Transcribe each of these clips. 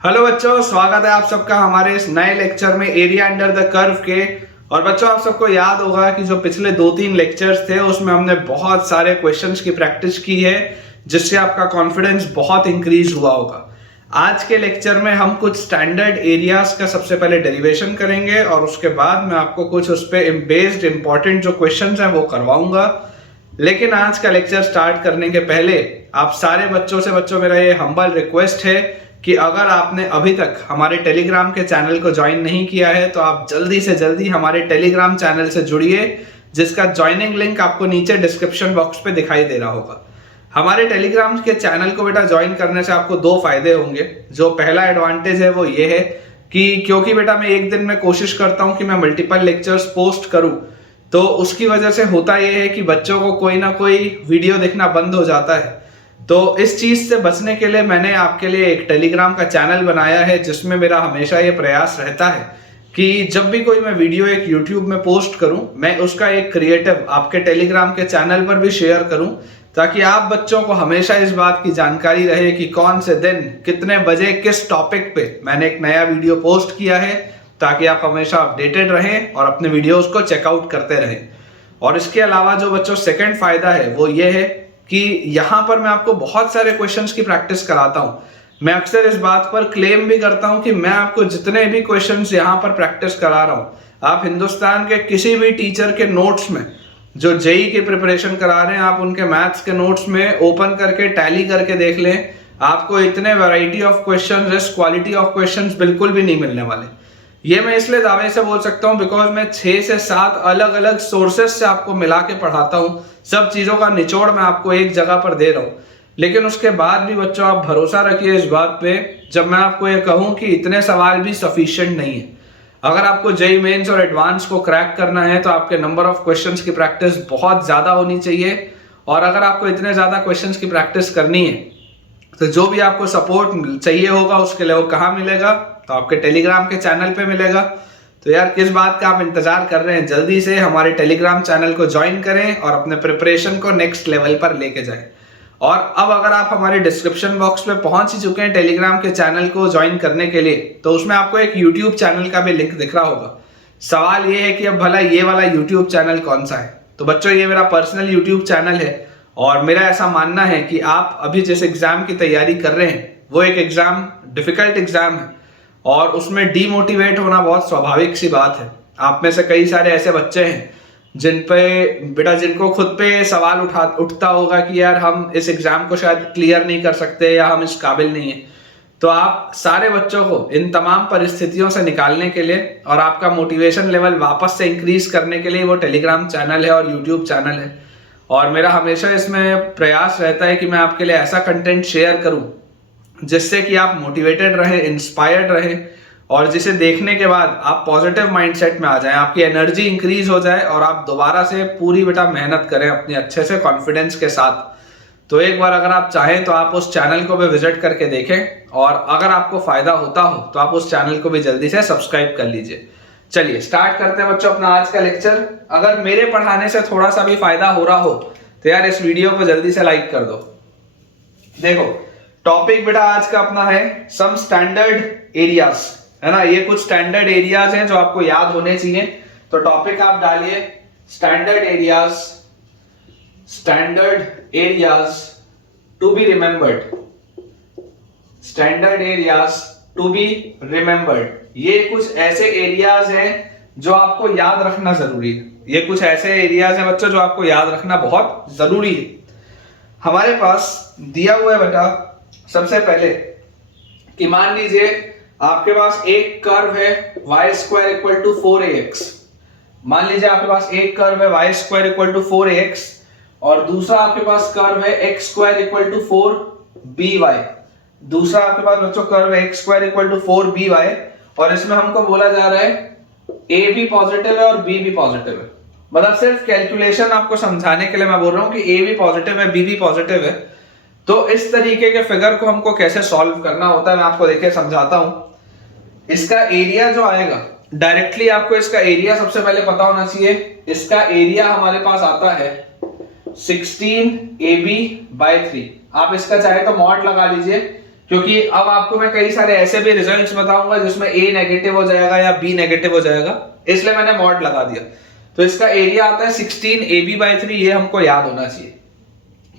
Hello बच्चों, स्वागत है आप सबका हमारे इस नए लेक्चर में एरिया अंडर द कर्व के। और बच्चों, आप सबको याद होगा कि जो पिछले 2-3 लेक्चर्स थे उसमें हमने बहुत सारे क्वेश्चंस की प्रैक्टिस की है, जिससे आपका कॉन्फिडेंस बहुत इंक्रीज हुआ होगा। आज के लेक्चर में हम कुछ स्टैंडर्ड एरियाज का सबसे पहले डेरिवेशन करेंगे और उसके बाद मैं आपको कुछ उस पर बेस्ड इंपॉर्टेंट जो क्वेश्चन है वो करवाऊंगा। लेकिन आज का लेक्चर स्टार्ट करने के पहले आप सारे बच्चों मेरा ये हम्बल रिक्वेस्ट है कि अगर आपने अभी तक हमारे टेलीग्राम के चैनल को ज्वाइन नहीं किया है तो आप जल्दी से जल्दी हमारे टेलीग्राम चैनल से जुड़िए, जिसका ज्वाइनिंग लिंक आपको नीचे डिस्क्रिप्शन बॉक्स पे दिखाई दे रहा होगा। हमारे टेलीग्राम के चैनल को बेटा ज्वाइन करने से आपको 2 फायदे होंगे। जो पहला एडवांटेज है वो ये है कि क्योंकि बेटा मैं एक दिन में कोशिश करता हूँ कि मैं मल्टीपल लेक्चर्स पोस्ट करूँ, तो उसकी वजह से होता यह है कि बच्चों को कोई ना कोई वीडियो देखना बंद हो जाता है। तो इस चीज से बचने के लिए मैंने आपके लिए एक टेलीग्राम का चैनल बनाया है, जिसमें मेरा हमेशा ये प्रयास रहता है कि जब भी कोई मैं वीडियो एक यूट्यूब में पोस्ट करूं, मैं उसका एक क्रिएटिव आपके टेलीग्राम के चैनल पर भी शेयर करूं, ताकि आप बच्चों को हमेशा इस बात की जानकारी रहे कि कौन से दिन कितने बजे किस टॉपिक पे मैंने एक नया वीडियो पोस्ट किया है, ताकि आप हमेशा अपडेटेड रहें और अपने वीडियोस को चेकआउट करते रहें। और इसके अलावा जो बच्चों सेकंड फायदा है वो ये है कि यहाँ पर मैं आपको बहुत सारे क्वेश्चंस की प्रैक्टिस कराता हूँ। मैं अक्सर इस बात पर क्लेम भी करता हूँ कि मैं आपको जितने भी क्वेश्चंस यहाँ पर प्रैक्टिस करा रहा हूँ, आप हिंदुस्तान के किसी भी टीचर के नोट्स में जो जेई की प्रिपरेशन करा रहे हैं, आप उनके मैथ्स के नोट्स में ओपन करके टैली करके देख लें, आपको इतने वैरायटी ऑफ क्वेश्चंस, इस क्वालिटी ऑफ क्वेश्चंस बिल्कुल भी नहीं मिलने वाले। ये मैं इसलिए दावे से बोल सकता हूँ बिकॉज मैं 6 से 7 अलग अलग सोर्सेस से आपको मिला के पढ़ाता हूँ। सब चीजों का निचोड़ मैं आपको एक जगह पर दे रहा हूँ। लेकिन उसके बाद भी बच्चों आप भरोसा रखिए इस बात पे, जब मैं आपको ये कहूँ कि इतने सवाल भी सफिशिएंट नहीं है। अगर आपको जेईई मेंस और एडवांस को क्रैक करना है तो आपके नंबर ऑफ क्वेश्चंस की प्रैक्टिस बहुत ज्यादा होनी चाहिए। और अगर आपको इतने ज्यादा क्वेश्चंस की प्रैक्टिस करनी है तो जो भी आपको सपोर्ट चाहिए होगा उसके लिए वो कहाँ मिलेगा, तो आपके टेलीग्राम के चैनल पे मिलेगा। तो यार किस बात का आप इंतजार कर रहे हैं, जल्दी से हमारे टेलीग्राम चैनल को ज्वाइन करें और अपने प्रिपरेशन को नेक्स्ट लेवल पर लेके जाएं। और अब अगर आप हमारे डिस्क्रिप्शन बॉक्स में पहुंच ही चुके हैं टेलीग्राम के चैनल को ज्वाइन करने के लिए, तो उसमें आपको एक यूट्यूब चैनल का भी लिंक दिख रहा होगा। सवाल ये है कि अब भला ये वाला यूट्यूब चैनल कौन सा है। तो बच्चों ये मेरा पर्सनल यूट्यूब चैनल है और मेरा ऐसा मानना है कि आप अभी जिस एग्जाम की तैयारी कर रहे हैं वो एक एग्जाम डिफिकल्ट एग्जाम है और उसमें डीमोटिवेट होना बहुत स्वाभाविक सी बात है। आप में से कई सारे ऐसे बच्चे हैं जिनको खुद पे सवाल उठता होगा कि यार हम इस एग्जाम को शायद क्लियर नहीं कर सकते या हम इस काबिल नहीं है। तो आप सारे बच्चों को इन तमाम परिस्थितियों से निकालने के लिए और आपका मोटिवेशन लेवल वापस से इंक्रीज करने के लिए वो टेलीग्राम चैनल है और यूट्यूब चैनल है। और मेरा हमेशा इसमें प्रयास रहता है कि मैं आपके लिए ऐसा कंटेंट शेयर करूं जिससे कि आप मोटिवेटेड रहें, इंस्पायर्ड रहें और जिसे देखने के बाद आप पॉजिटिव माइंडसेट में आ जाएं, आपकी एनर्जी इंक्रीज हो जाए और आप दोबारा से पूरी बेटा मेहनत करें अपने अच्छे से कॉन्फिडेंस के साथ। तो एक बार अगर आप चाहें तो आप उस चैनल को भी विजिट करके देखें और अगर आपको फायदा होता हो तो आप उस चैनल को भी जल्दी से सब्सक्राइब कर लीजिए। चलिए स्टार्ट करते हैं बच्चों अपना आज का लेक्चर। अगर मेरे पढ़ाने से थोड़ा सा भी फायदा हो रहा हो तो यार इस वीडियो को जल्दी से लाइक कर दो। देखो टॉपिक बेटा आज का अपना है सम स्टैंडर्ड एरियाज, है ना। ये कुछ स्टैंडर्ड एरियाज हैं जो आपको याद होने चाहिए। तो टॉपिक आप डालिए standard areas to be remembered, standard areas to be remembered. ये कुछ ऐसे एरियाज हैं जो आपको याद रखना जरूरी है। ये कुछ ऐसे एरियाज हैं बच्चों जो आपको याद रखना बहुत जरूरी है। हमारे पास दिया हुआ है बेटा सबसे पहले कि मान लीजिए आपके पास एक कर्व है y² = 4ax। मान लीजिए आपके पास एक कर्व है y² = 4ax और दूसरा आपके पास कर्व है x² = 4by। दूसरा आपके पास बच्चों कर्व है x² = 4by और इसमें हमको बोला जा रहा है a भी पॉजिटिव है और b भी पॉजिटिव है। मतलब सिर्फ कैलकुलेशन आपको समझाने के लिए मैं बोल रहा हूं कि a भी पॉजिटिव है, b भी पॉजिटिव है। तो इस तरीके के फिगर को हमको कैसे सॉल्व करना होता है मैं आपको देखिए समझाता हूं। इसका एरिया जो आएगा डायरेक्टली आपको इसका एरिया सबसे पहले पता होना चाहिए। इसका एरिया हमारे पास आता है 16ab/3। आप इसका चाहे तो मॉड लगा लीजिए क्योंकि अब आपको मैं कई सारे ऐसे भी रिजल्ट्स बताऊंगा जिसमें ए नेगेटिव हो जाएगा या बी नेगेटिव हो जाएगा, इसलिए मैंने मॉड लगा दिया। तो इसका एरिया आता है 16ab/3, ये हमको याद होना चाहिए।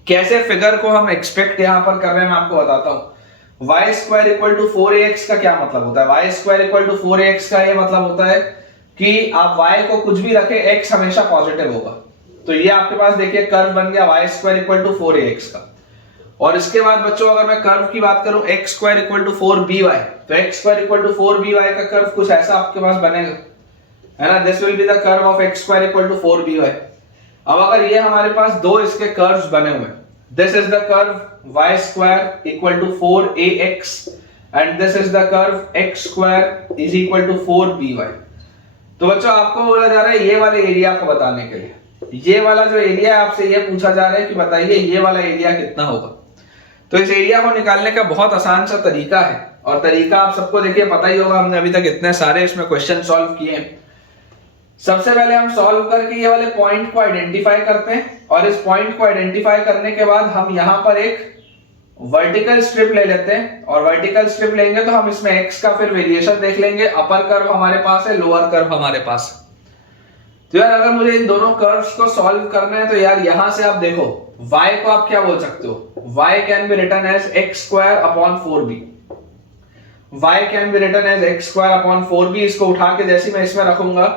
कैसे फिगर को हम एक्सपेक्ट यहां पर कर रहे हैं मैं आपको बताता हूं। y square equal to 4ax का क्या मतलब होता है? y square equal to 4ax का ये मतलब होता है कि आप y को कुछ भी रखें, x हमेशा पॉजिटिव होगा। तो ये आपके पास देखिए कर्व बन गया y square equal to 4ax का। और इसके बाद बच्चों अगर मैं कर्व की बात करूं x square equal to 4by, तो x square equal to 4by का कर्व कुछ ऐसा आपके पास बनेगा, है ना। This will be the curve of x square equal to 4by। अब अगर ये हमारे पास दो इसके कर्व्स बने हुए, this is the curve y square equal to 4ax and this is the curve x square is equal to 4by। तो बच्चों आपको बोला जा रहा है ये वाले एरिया को बताने के लिए, ये वाला जो एरिया है आपसे ये पूछा जा रहा है कि बताइए ये वाला एरिया कितना होगा। तो इस एरिया को निकालने का बहुत आसान सा तरीका है, और तरीका आप सबको देखिए पता ही होगा, हमने अभी तक इतने सारे इसमें क्वेश्चन सॉल्व किए हैं। सबसे पहले हम सॉल्व करके ये वाले पॉइंट को आइडेंटिफाई करते हैं, और इस पॉइंट को आइडेंटिफाई करने के बाद हम यहां पर एक वर्टिकल स्ट्रिप ले लेते हैं, और वर्टिकल स्ट्रिप लेंगे तो हम इसमें x का फिर वेरिएशन देख लेंगे। अपर कर्व हमारे पास है, लोअर कर्व हमारे पास है। तो यार अगर मुझे इन दोनों कर्व्स को सॉल्व करना है तो यार यहां से आप देखो y को आप क्या बोल सकते हो, y can be written as x square upon 4b। y can be written as x square upon 4b। इसको उठा के जैसे मैं इसमें रखूंगा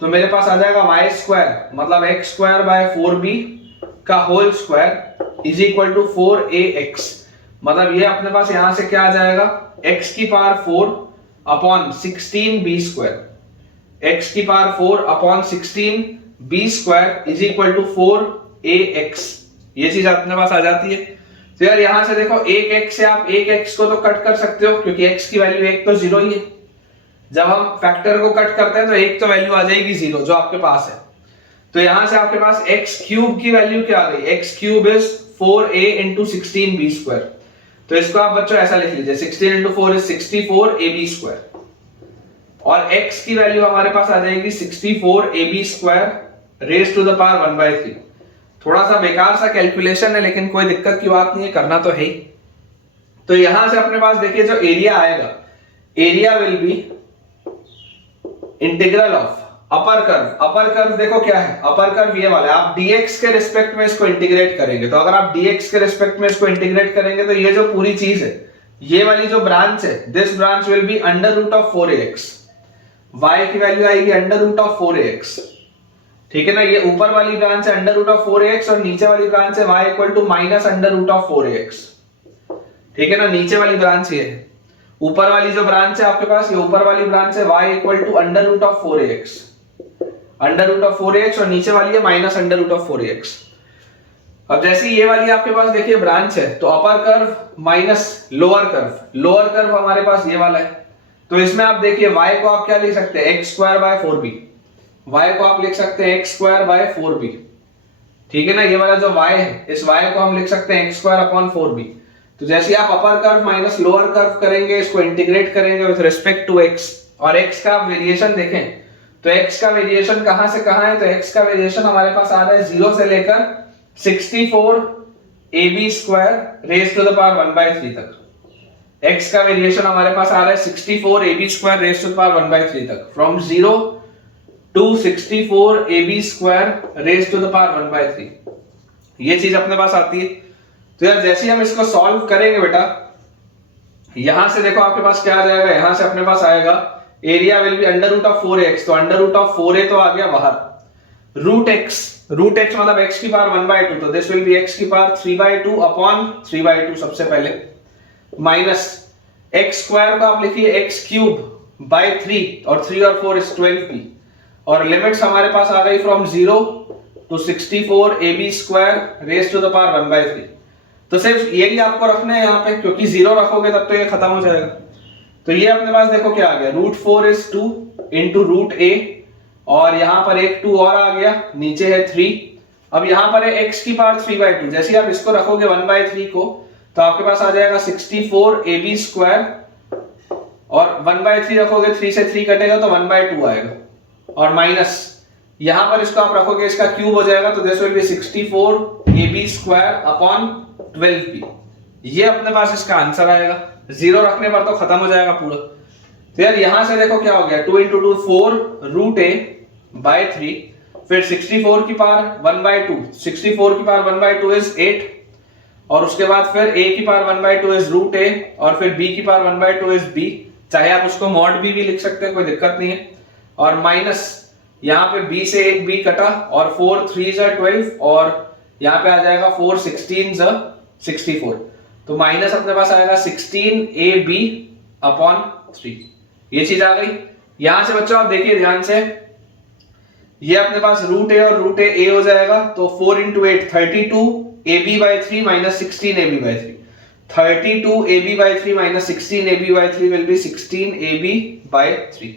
तो मेरे पास आ जाएगा y स्क्वायर मतलब x स्क्वायर बाय 4b का whole square is equal to 4ax। मतलब ये अपने पास यहां से क्या आ जाएगा, x की power 4 upon 16b square, x की power 4 upon 16b square is equal to 4ax। ये चीज अपने पास आ जाती है। तो यार यहां से देखो एक x से आप एक x को तो कट कर सकते हो, क्योंकि x की वैल्यू एक तो जीरो ही है। जब हम फैक्टर को कट करते हैं तो एक तो वैल्यू आ जाएगी जीरो जो आपके पास है। तो यहां से आपके पास x क्यूब की वैल्यू क्या आ गई, x cube is 4a into 16b square. तो इसको आप बच्चों ऐसा लिख लीजिए 16 इंटू 4 इज 64ab स्क्वायर, और x की वैल्यू हमारे पास आ जाएगी 64ab square raise to the power 1/3। थोड़ा सा बेकार सा कैलकुलेशन है लेकिन कोई दिक्कत की बात नहीं है, करना तो है ही। तो यहां से अपने पास देखिए जो एरिया आएगा, area will B integral of upper curve. Upper curve देखो क्या है, अपर कर्व ये वाला है। आप dx के रिस्पेक्ट में इसको इंटीग्रेट करेंगे, तो अगर आप dx के रिस्पेक्ट में इसको इंटीग्रेट करेंगे तो ये जो पूरी चीज है, ये वाली जो ब्रांच है, this branch will be under root of 4ax। y की वैल्यू आएगी अंडर रूट ऑफ 4ax, ठीक है ना। ये ऊपर वाली ब्रांच है अंडर रूट ऑफ 4ax, और नीचे वाली ब्रांच है y equal to minus under root of 4ax, ठीक है ना। नीचे वाली ब्रांच ये है, ऊपर वाली जो ब्रांच है आपके पास, ये ऊपर वाली ब्रांच है y equal to under root of 4ax, under root of 4ax, और नीचे वाली है minus under root of 4ax। अब जैसे ये वाली आपके पास देखिए ब्रांच है, तो upper curve minus lower curve, lower curve हमारे पास ये वाला है। तो इसमें आप देखिए y को आप क्या लिख सकते हैं, x square by 4b। y को आप लिख सकते हैं x स्क्वायर बाय 4b, ठीक है ना। ये वाला जो y है, इस y को हम लिख सकते हैं x स्क्वायर अपॉन 4b। तो जैसे आप upper curve minus lower curve करेंगे, इसको इंटीग्रेट करेंगे विद रिस्पेक्ट टू x, और x का आप वेरिएशन देखें तो x का वेरिएशन कहां से कहां है, तो x का वेरिएशन हमारे पास आ रहा है 0 से लेकर 64ab square raise to the power 1/3 तक। x का वेरिएशन हमारे पास आ रहा है 64ab square raise to the power 1/3 तक, from 0 to 64ab square raise to the power 1/3। ये चीज अपने पास आती है। तो यार जैसे ही हम इसको सॉल्व करेंगे बेटा, यहां से देखो आपके पास क्या आ जाएगा, यहां से अपने पास आएगा area will be under root of 4ax। तो अंडर रूट ऑफ 4a तो आ गया बाहर, रूट x मतलब x की पावर 1/2, तो दिस विल बी x की पावर 3/2 अपॉन 3/2 सबसे पहले, माइनस x स्क्वायर को आप लिखिए x क्यूब बाय 3, और 3 और 4 इज 12b, और लिमिट्स हमारे पास आ गई from 0 to 64ab square raise to the power 1/3। तो सिर्फ यही आपको रखना है यहाँ पे, क्योंकि 0 रखोगे तब तो ये खत्म हो जाएगा। तो ये अपने पास देखो क्या आ गया, root 4 is 2 into root a, और यहां पर एक 2 और आ गया, नीचे है 3। अब यहां पर है x की पावर 3/2। जैसे आप इसको रखोगे 1/3 को, तो आपके पास आ जाएगा 64ab स्क्वायर, और 1/3 रखोगे, 3 से 3 कटेगा तो 1/2 आएगा, और माइनस यहां पर इसको आप रखोगे, इसका क्यूब हो जाएगा, तो this will B 64ab square upon 12b। ये अपने पास इसका आंसर आएगा। जीरो रखने पर तो खत्म हो जाएगा पूरा। तो यार यहां से देखो क्या हो गया, 2 इंटू 2 4 रूट ए बाय 3, फिर 64 की पावर 1/2, 64 की पावर 1/2 इज 8, और उसके बाद फिर a की पावर 1/2 इज रूट ए, और फिर b की पावर 1/2 इज b, चाहे आप उसको मॉड b भी लिख सकते हैं, कोई दिक्कत नहीं है, और माइनस यहाँ पे b से एक b कटा, और 4 3 जा 12, और यहाँ पे आ जाएगा 4 16 जा 64, तो माइनस अपने पास आएगा 16ab अपॉन 3, ये चीज आ गई। यहां से बच्चों आप देखिए ध्यान से, ये अपने पास रूट ए और रूट ए हो जाएगा, तो 4 into 8 32 ab by 3 minus 16 ab by 3, 32 ab by 3 minus 16 ab by 3 will be 16 ab by 3,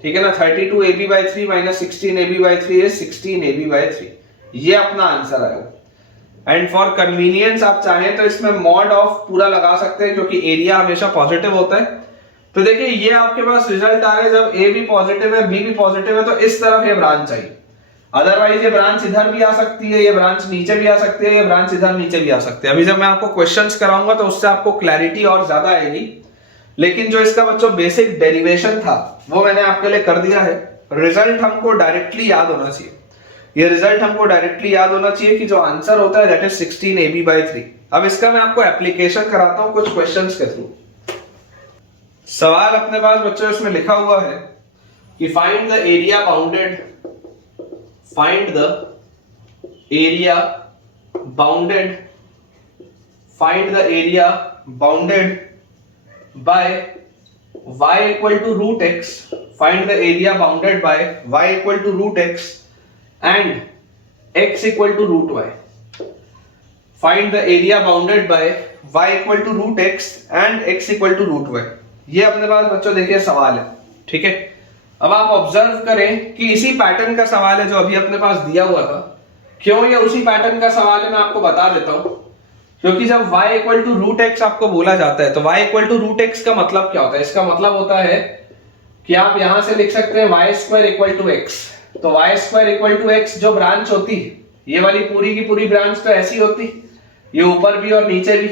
ठीक है ना। 32 ab by 3 minus 16 ab by 3 is 16 ab by 3, ये अपना आंसर आएगा। एंड फॉर कन्वीनियंस आप चाहें तो इसमें मॉड ऑफ पूरा लगा सकते हैं, क्योंकि एरिया हमेशा पॉजिटिव होता है। तो देखिए ये आपके पास रिजल्ट आ गया, जब ए भी पॉजिटिव है बी भी पॉजिटिव है तो इस तरफ ये ब्रांच आई, अदरवाइज ये ब्रांच इधर भी आ सकती है, ये ब्रांच नीचे भी आ सकती है, ये ब्रांच इधर नीचे भी आ सकती है। अभी जब मैं आपको क्वेश्चंस कराऊंगा तो उससे आपको क्लैरिटी और ज्यादा आएगी, लेकिन जो इसका बच्चों बेसिक डेरिवेशन था वो मैंने आपके लिए कर दिया है। रिजल्ट हमको डायरेक्टली याद होना चाहिए, ये रिजल्ट हमको डायरेक्टली याद होना चाहिए कि जो आंसर होता है दैट इज 16ab by 3। अब इसका मैं आपको एप्लीकेशन कराता हूं कुछ क्वेश्चंस के थ्रू। सवाल अपने पास बच्चों इसमें लिखा हुआ है कि find the area bounded, find the area bounded, find the area bounded bye y equal to root x, find the area bounded by y equal to root x and x equal to root y, find the area bounded by y equal to root x and x equal to root y। ये अपने पास बच्चों देखिए सवाल है, ठीक है। अब आप ऑब्जर्व करें कि इसी पैटर्न का सवाल है जो अभी अपने पास दिया हुआ था। क्यों ये उसी पैटर्न का सवाल है मैं आपको बता देता हूं, क्योंकि जब y equal to root x आपको बोला जाता है तो y equal to root x का मतलब क्या होता है, इसका मतलब होता है कि आप यहां से लिख सकते हैं y square equal to x. तो y square equal to x जो ब्रांच होती है, ये वाली पूरी की पूरी ब्रांच तो ऐसी होती, ये ऊपर भी और नीचे भी।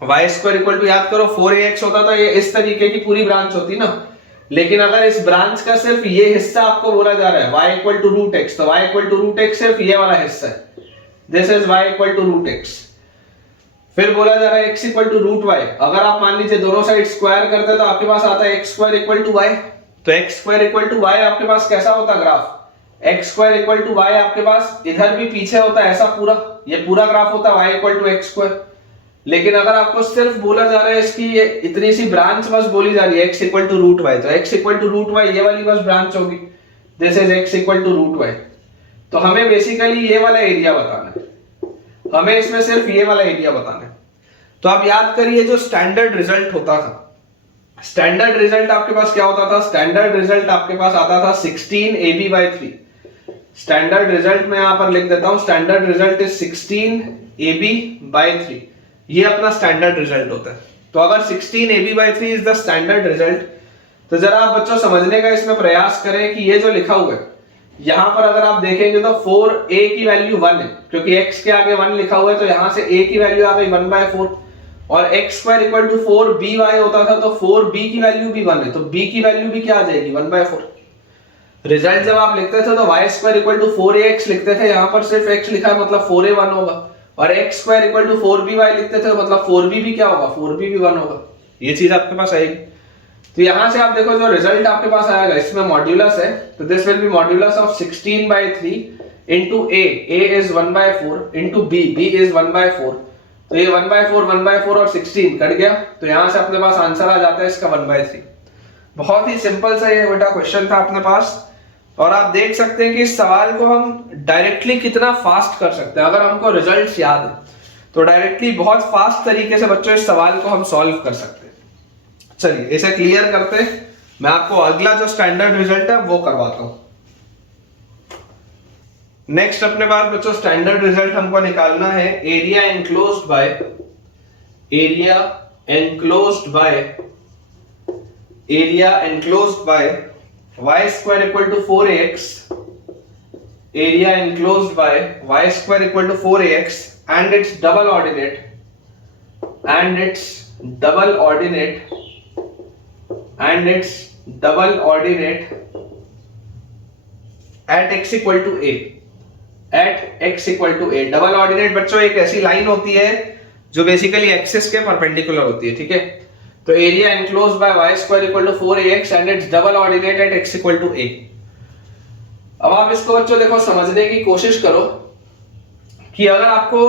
y स्क्वायर इक्वल टू याद करो 4ax होता था, ये इस तरीके की पूरी ब्रांच होती ना। लेकिन अगर इस ब्रांच का सिर्फ ये हिस्सा आपको बोला जा रहा है y equal to root x, तो y equal to root x सिर्फ ये वाला हिस्सा है, this is y equal to root x. फिर बोला जा रहा है x equal to root y, अगर आप मान लीजिए दोनों साइड स्क्वायर करते हैं तो आपके पास आता है x square equal to y. तो x square equal to y आपके पास कैसा होता है graph, x square equal to y आपके पास इधर भी पीछे होता है ऐसा पूरा, ये पूरा ग्राफ होता है y equal to x square. लेकिन अगर आपको सिर्फ बोला जा रहा है इसकी ये इतनी सी ब्रांच बस बोली जा रही है x equal to root y, तो x equal to root y ये वाली बस ब्रांच होगी, this is x equal to root y. तो हमें बेसिकली ये वाला एरिया बताना है, हमें इसमें सिर्फ ये वाला एरिया बताना है। तो आप याद करिए जो स्टैंडर्ड रिजल्ट होता था, स्टैंडर्ड रिजल्ट आपके पास क्या होता था, स्टैंडर्ड रिजल्ट आपके पास आता था 16ab by 3। स्टैंडर्ड रिजल्ट मैं यहां पर लिख देता हूं, standard result is 16ab by 3, ये अपना स्टैंडर्ड रिजल्ट होता है। तो अगर 16ab by 3 is the standard result, तो जरा आप बच्चों समझने का इसमें प्रयास करें कि ये जो लिखा हुआ है यहां पर अगर आप देखेंगे तो 4a की वैल्यू 1 है, क्योंकि x के आगे 1 लिखा हुआ है, तो यहां से a की वैल्यू आ गई 1/4, और x square equal to 4by होता था तो 4b की वैल्यू भी 1 है, तो b की वैल्यू भी क्या आ जाएगी 1/4। रिजल्ट जब आप लिखते थे तो y square equal to 4ax लिखते थे, यहां पर सिर्फ x लिखा है मतलब 4a 1 होगा, और x square equal to 4by लिखते थे मतलब 4b भी क्या होगा, 4b भी 1 होगा, ये चीज आपके पास आएगी। तो यहां से आप देखो जो रिजल्ट आपके पास आएगा इसमें मॉड्यूलस है, तो this will B modulus of 16/3 into a is 1/4 into b is 1/4, तो ये 1/4 1/4 और 16 कट गया, तो यहां से अपने पास आंसर आ जाता है इसका 1/3। बहुत ही सिंपल सा ये बेटा क्वेश्चन था अपने पास, और आप देख सकते हैं कि इस सवाल को हम डायरेक्टली कितना फास्ट कर सकते हैं। अगर हमको रिजल्ट्स याद है तो डायरेक्टली बहुत फास्ट तरीके से बच्चों इस सवाल को हम सॉल्व कर सकते हैं। चलिए इसे क्लियर करते हैं, मैं आपको अगला जो स्टैंडर्ड रिजल्ट है वो करवाता हूं। नेक्स्ट अपने पास बच्चों स्टैंडर्ड रिजल्ट हमको निकालना है area enclosed by, area enclosed by, area enclosed by y square equal to 4ax, area enclosed by y square equal to 4ax and its double ordinate, and its double ordinate and its double ordinate at x equal to a, at x equal to a। Double ordinate बच्चों एक ऐसी line होती है जो basically axis के perpendicular होती है, ठीक है। तो area enclosed by y square equal to 4ax and its double ordinate at x equal to a। अब आप इसको बच्चों देखो समझने की कोशिश करो कि अगर आपको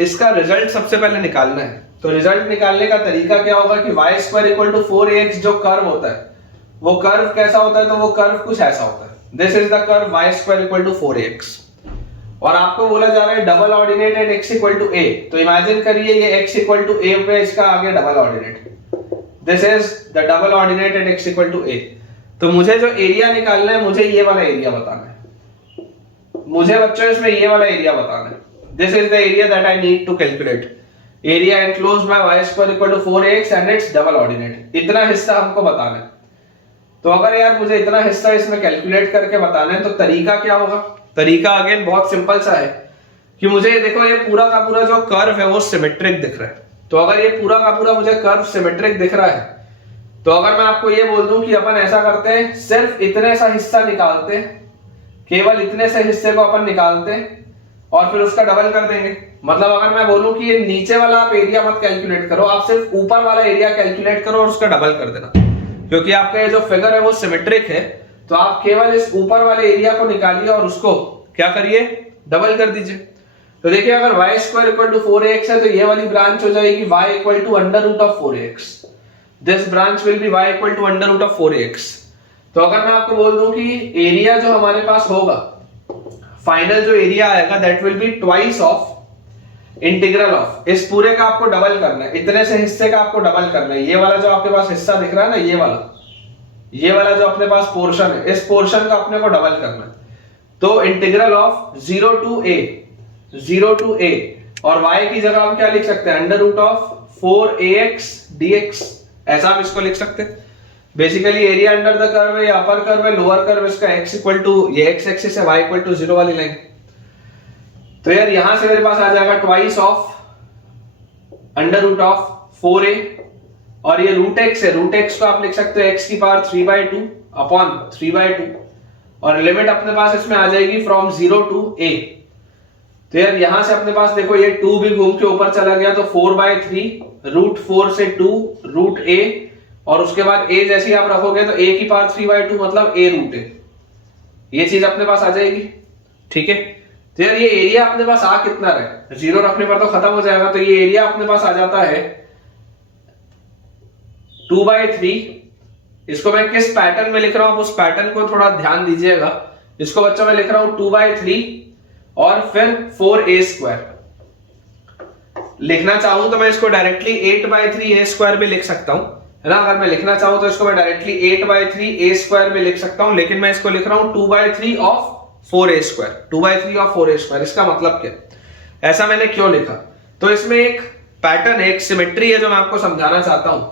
इसका रिजल्ट सबसे पहले निकालना है तो रिजल्ट निकालने का तरीका क्या होगा कि y square equal to 4ax जो कर्व होता है वो कर्व कैसा होता है, तो वो कर्व कुछ ऐसा होता है। This is the curve y square equal to 4ax और आपको बोला जा रहा है double ordinate at x equal to a। तो इमेजिन करिए ये x इक्वल टू a पे इसका आ गया double ordinate. This is the double ordinate at x equal to a। तो मुझे जो एरिया निकालना है मुझे ये वाला एरिया बताना है, मुझे बच्चों इसमें ये वाला एरिया बताना है। This is the area that I need to calculate. Area enclosed by y square equal to 4ax and its double ordinate. इतना हिस्सा हमको बताना है। तो अगर यार मुझे इतना हिस्सा इसमें कैलकुलेट करके बताना है तो तरीका क्या होगा? तरीका अगेन बहुत सिंपल सा है कि मुझे देखो ये पूरा का पूरा जो कर्व है वो सिमेट्रिक दिख रहा है। तो अगर ये पूरा का पूरा मुझे कर्व सिमेट्रिक दिख रहा है तो अगर मैं आपको ये बोल दूं कि अपन ऐसा करते हैं, सिर्फ इतने सा हिस्सा निकालते हैं, केवल इतने से हिस्से को अपन निकालते हैं और फिर उसका डबल कर देंगे। मतलब अगर मैं बोलूं कि ये नीचे वाला आप एरिया मत कैलकुलेट करो, आप सिर्फ ऊपर वाला एरिया कैलकुलेट करो और उसका डबल कर देना, क्योंकि आपका ये जो फिगर है वो सिमेट्रिक है। तो आप केवल इस ऊपर वाले एरिया को निकालिए और उसको क्या करिए, डबल कर दीजिए। तो देखिए अगर y square equal to 4ax है तो ये वाली ब्रांच हो जाएगी y equal to under root of 4ax। This branch will be y equal to under root of 4ax। तो अगर मैं आपको बोल दूं कि एरिया जो हमारे पास होगा, फाइनल जो एरिया आएगा that will be twice of integral of, इस पूरे का आपको डबल करना है, इतने से हिस्से का आपको डबल करना है। ये वाला जो आपके पास हिस्सा दिख रहा है ना, ये वाला जो अपने पास पोर्शन है, इस पोर्शन का अपने को डबल करना है। तो इंटीग्रल ऑफ 0 टू a और y की जगह हम क्या लिख सकते हैं, under root of 4ax dx, ऐसा हम इसको लिख सकते हैं। Basically area under the curve है, अपर कर्व है, लोअर कर्व इसका x इक्वल टू, ये x एक्सिस है, y इक्वल टू 0 वाली लाइन। तो यार यहां से मेरे पास आ जाएगा twice of under root of 4a और ये रूट x है, रूट x को आप लिख सकते हो x की पावर 3/2 अपॉन 3/2 और लिमिट अपने पास इसमें आ जाएगी फ्रॉम 0 टू a। तो यार यहां से अपने पास देखो ये 2 भी घूम के ऊपर चला गया तो 4/3 रूट 4 से 2 रूट a और उसके बाद a जैसे ही आप रखोगे तो a की पावर 3/2 मतलब a रूट a, ये चीज अपने पास आ जाएगी, ठीक है। तो यार ये एरिया अपने पास आ कितना रहे, 0 रखने पर तो खत्म हो जाएगा। तो ये एरिया अपने पास आ जाता है 2/3। इसको मैं किस पैटर्न में लिख रहा हूं आप उस पैटर्न को थोड़ा ध्यान दीजिएगा। इसको बच्चों मैं लिख रहा हूं 2/3 और फिर 4a स्क्वायर। लिखना चाहूं तो मैं इसको डायरेक्टली 8/3a स्क्वायर भी लिख सकता हूं, है ना। अगर मैं लिखना चाहूं तो इसको मैं डायरेक्टली 8/3a स्क्वायर भी लिख सकता हूं, लेकिन मैं इसको लिख रहा हूं 2/3 of 4a square, 2/3 of 4a square. इसका मतलब क्या, ऐसा मैंने क्यों लिखा? तो इसमें एक पैटर्न है, एक सिमेट्री है जो मैं आपको समझाना चाहता हूं।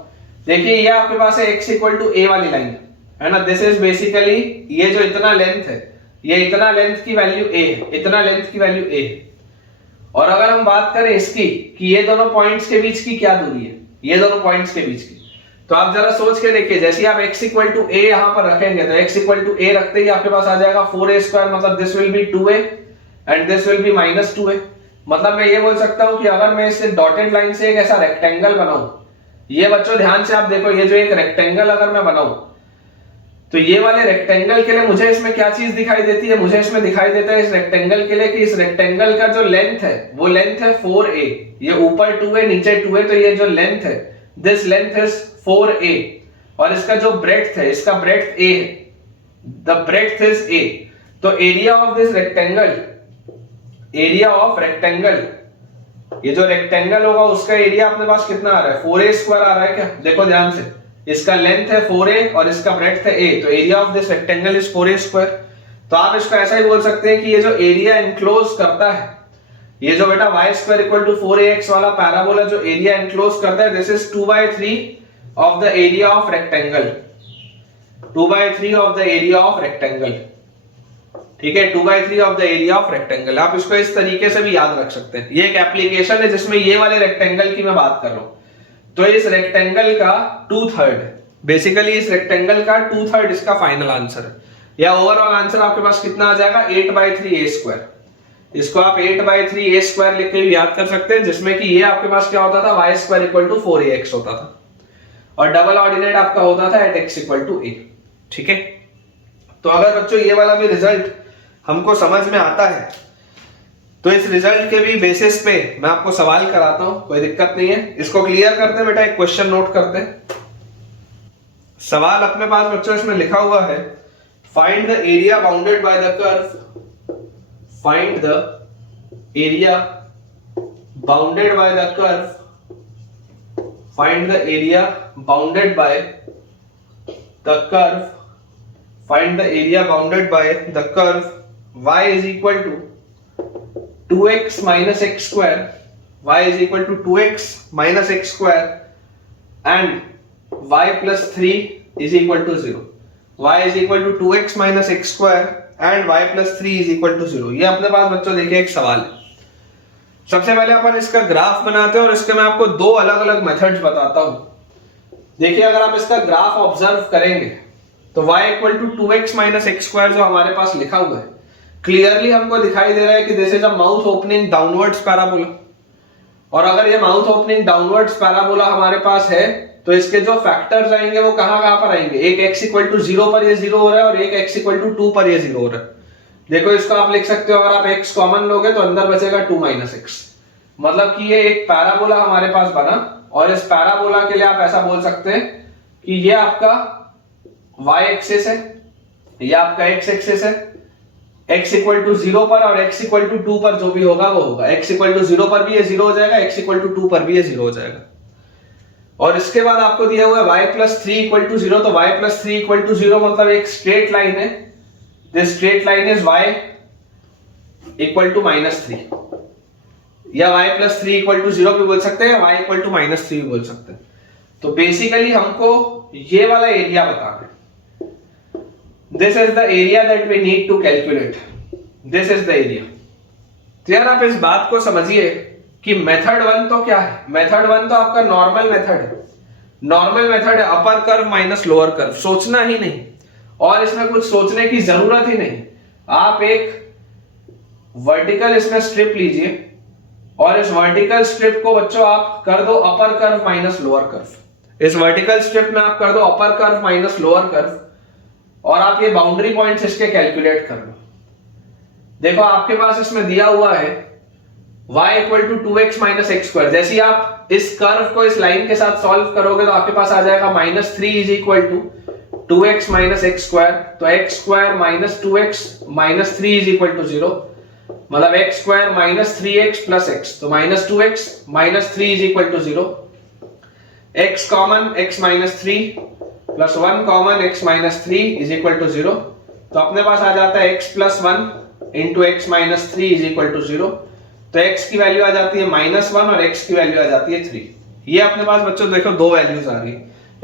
देखिए ये आपके पास है x इक्वल टू a वाली लाइन, है ना। दिस इज बेसिकली ये जो इतना लेंथ है, ये इतना लेंथ की वैल्यू a है, इतना लेंथ की वैल्यू a है। और अगर हम बात करें इसकी कि ये दोनों पॉइंट्स के बीच की क्या दूरी है, ये दोनों पॉइंट्स के बीच की, तो आप जरा सोच के देखिए। जैसे ही आप x इक्वल टू a यहां पर रखेंगे तो x इक्वल टू a रखते ही आपके पास आ जाएगा 4a स्क्वायर, मतलब this will B 2a and this will B minus 2a। मतलब मैं ये बोल सकता हूं कि अगर मैं इस डॉटेड लाइन से एक ऐसा रेक्टेंगल बनाऊं, ये बच्चों ध्यान से आप देखो, ये जो एक रेक्टेंगल अगर मैं बनाऊं तो ये वाले रेक्टेंगल के लिए मुझे इसमें क्या चीज दिखाई देती है, मुझे इसमें दिखाई देता है इस रेक्टेंगल के लिए कि इस रेक्टेंगल का जो लेंथ है वो लेंथ है 4a। ये ऊपर 2 है नीचे 2 है, तो ये जो लेंथ है दिस लेंथ इज 4a और इसका जो ब्रेड्थ है इसका ब्रेड्थ a है, द ब्रेड्थ इज a। तो area of this rectangle, area of rectangle, ये जो रेक्टेंगल होगा उसका एरिया अपने पास कितना आ रहा है, 4a स्क्वायर आ रहा है क्या? देखो ध्यान से, इसका लेंथ है 4a और इसका ब्रेड्थ है a, तो area of this rectangle is 4a square. तो आप इसको ऐसा ही बोल सकते हैं कि ये जो एरिया एनक्लोज करता है, ये जो बेटा y square equal to 4ax वाला पैराबोला जो एरिया एनक्लोज करता है, this is 2/3 of the area of rectangle, 2/3 of the area of rectangle, ठीक है। 2/3 of the area of rectangle. आप इसको इस तरीके से भी याद रख सकते हैं। ये एक एप्लीकेशन है जिसमें ये वाले रेक्टेंगल की मैं बात कर रहा हूं। तो इस रेक्टेंगल का 2/3, बेसिकली इस रेक्टेंगल का 2/3 इसका फाइनल आंसर है, या ओवरऑल आंसर आपके पास कितना आ जाएगा 8/3 a²। इसको आप 8/3 a² लिख के भी याद कर सकते हैं, जिसमें कि ये आपके पास क्या होता था y² = 4ax होता था, और डबल ऑर्डिनेट आपका होता था at x = a। ठीक है, तो अगर बच्चों ये वाला भी रिजल्ट हमको समझ में आता है तो इस रिजल्ट के भी बेसिस पे मैं आपको सवाल कराता हूं, कोई दिक्कत नहीं है। इसको क्लियर करते हैं बेटा, एक क्वेश्चन नोट करते हैं। सवाल अपने पास बच्चों इसमें लिखा हुआ है, find the area bounded by the curve, find the area bounded by the curve, find the area bounded by the curve, find the area bounded by the curve y is equal to 2x minus x square, y is equal to 2x minus x square and y plus 3 is equal to 0, y is equal to 2x minus x square and y plus 3 is equal to 0। ये अपने पास बच्चों देखिए एक सवाल है। सबसे पहले अपन इसका ग्राफ बनाते हैं और इसके मैं आपको दो अलग अलग मेथड्स बताता हूं। देखिए अगर आप इसका ग्राफ ऑब्जर्व करेंगे तो y = 2x minus x square जो हमारे पास लिखा हुआ है, क्लियरली हमको दिखाई दे रहा है कि this is a mouth opening downwards parabola. और अगर ये माउथ ओपनिंग डाउनवर्ड्स पैराबोला हमारे पास है तो इसके जो फैक्टर्स आएंगे वो कहां पर आएंगे, एक x = 0 पर ये 0 हो रहा है और एक x = 2 पर ये 0 हो रहा है। देखो इसको आप लिख सकते हो, अगर आप x कॉमन लोगे तो अंदर बचेगा 2 - x, मतलब कि ये एक पैराबोला हमारे पास बना। और इस पैराबोला के लिए आप ऐसा बोल सकते हैं कि ये आपका y एक्सिस है, ये आपका x एक्सिस है, x = 0 पर और x = 2 पर जो भी होगा वो होगा। x = 0 पर भी ये 0 हो जाएगा, x = 2 पर भी ये 0 हो जाएगा। और इसके बाद आपको दिया हुआ है y + 3 = 0, तो y + 3 = 0 मतलब एक स्ट्रेट लाइन है। This straight line is y = -3, या y + 3 = 0 भी बोल सकते हैं, y = -3 भी बोल सकते हैं। तो बेसिकली हमको ये वाला एरिया बताना है। This is the area that we need to calculate. This is the area. तो यार आप इस बात को समझिए कि मेथड 1 तो क्या है, मेथड 1 तो आपका नॉर्मल मेथड है। नॉर्मल मेथड है upper curve minus lower curve, सोचना ही नहीं और इसमें कुछ सोचने की जरूरत ही नहीं। आप एक वर्टिकल इसमें स्ट्रिप लीजिए और इस वर्टिकल स्ट्रिप को बच्चों आप कर दो upper curve minus lower curve. इस वर्टिकल स्ट्रिप में आप कर दो upper curve minus lower curve और आप ये बाउंड्री पॉइंट्स इसके कैलकुलेट कर लो। देखो आपके पास इसमें दिया हुआ है y = 2x minus x square। जैसे आप इस कर्व को इस लाइन के साथ सॉल्व करोगे तो आपके पास आ जाएगा -3 = 2x minus x square, तो x² minus 2x minus 3 = 0, मतलब x² minus 3x plus x, तो -2x minus 3 = 0, x common x minus 3 plus 1 common x minus 3 = 0, तो अपने पास आ जाता है x plus 1 into x minus 3 = 0, तो x की वैल्यू आ जाती है -1 और x की वैल्यू आ जाती है 3। ये अपने पास बच्चों देखो दो वैल्यूज आ गई,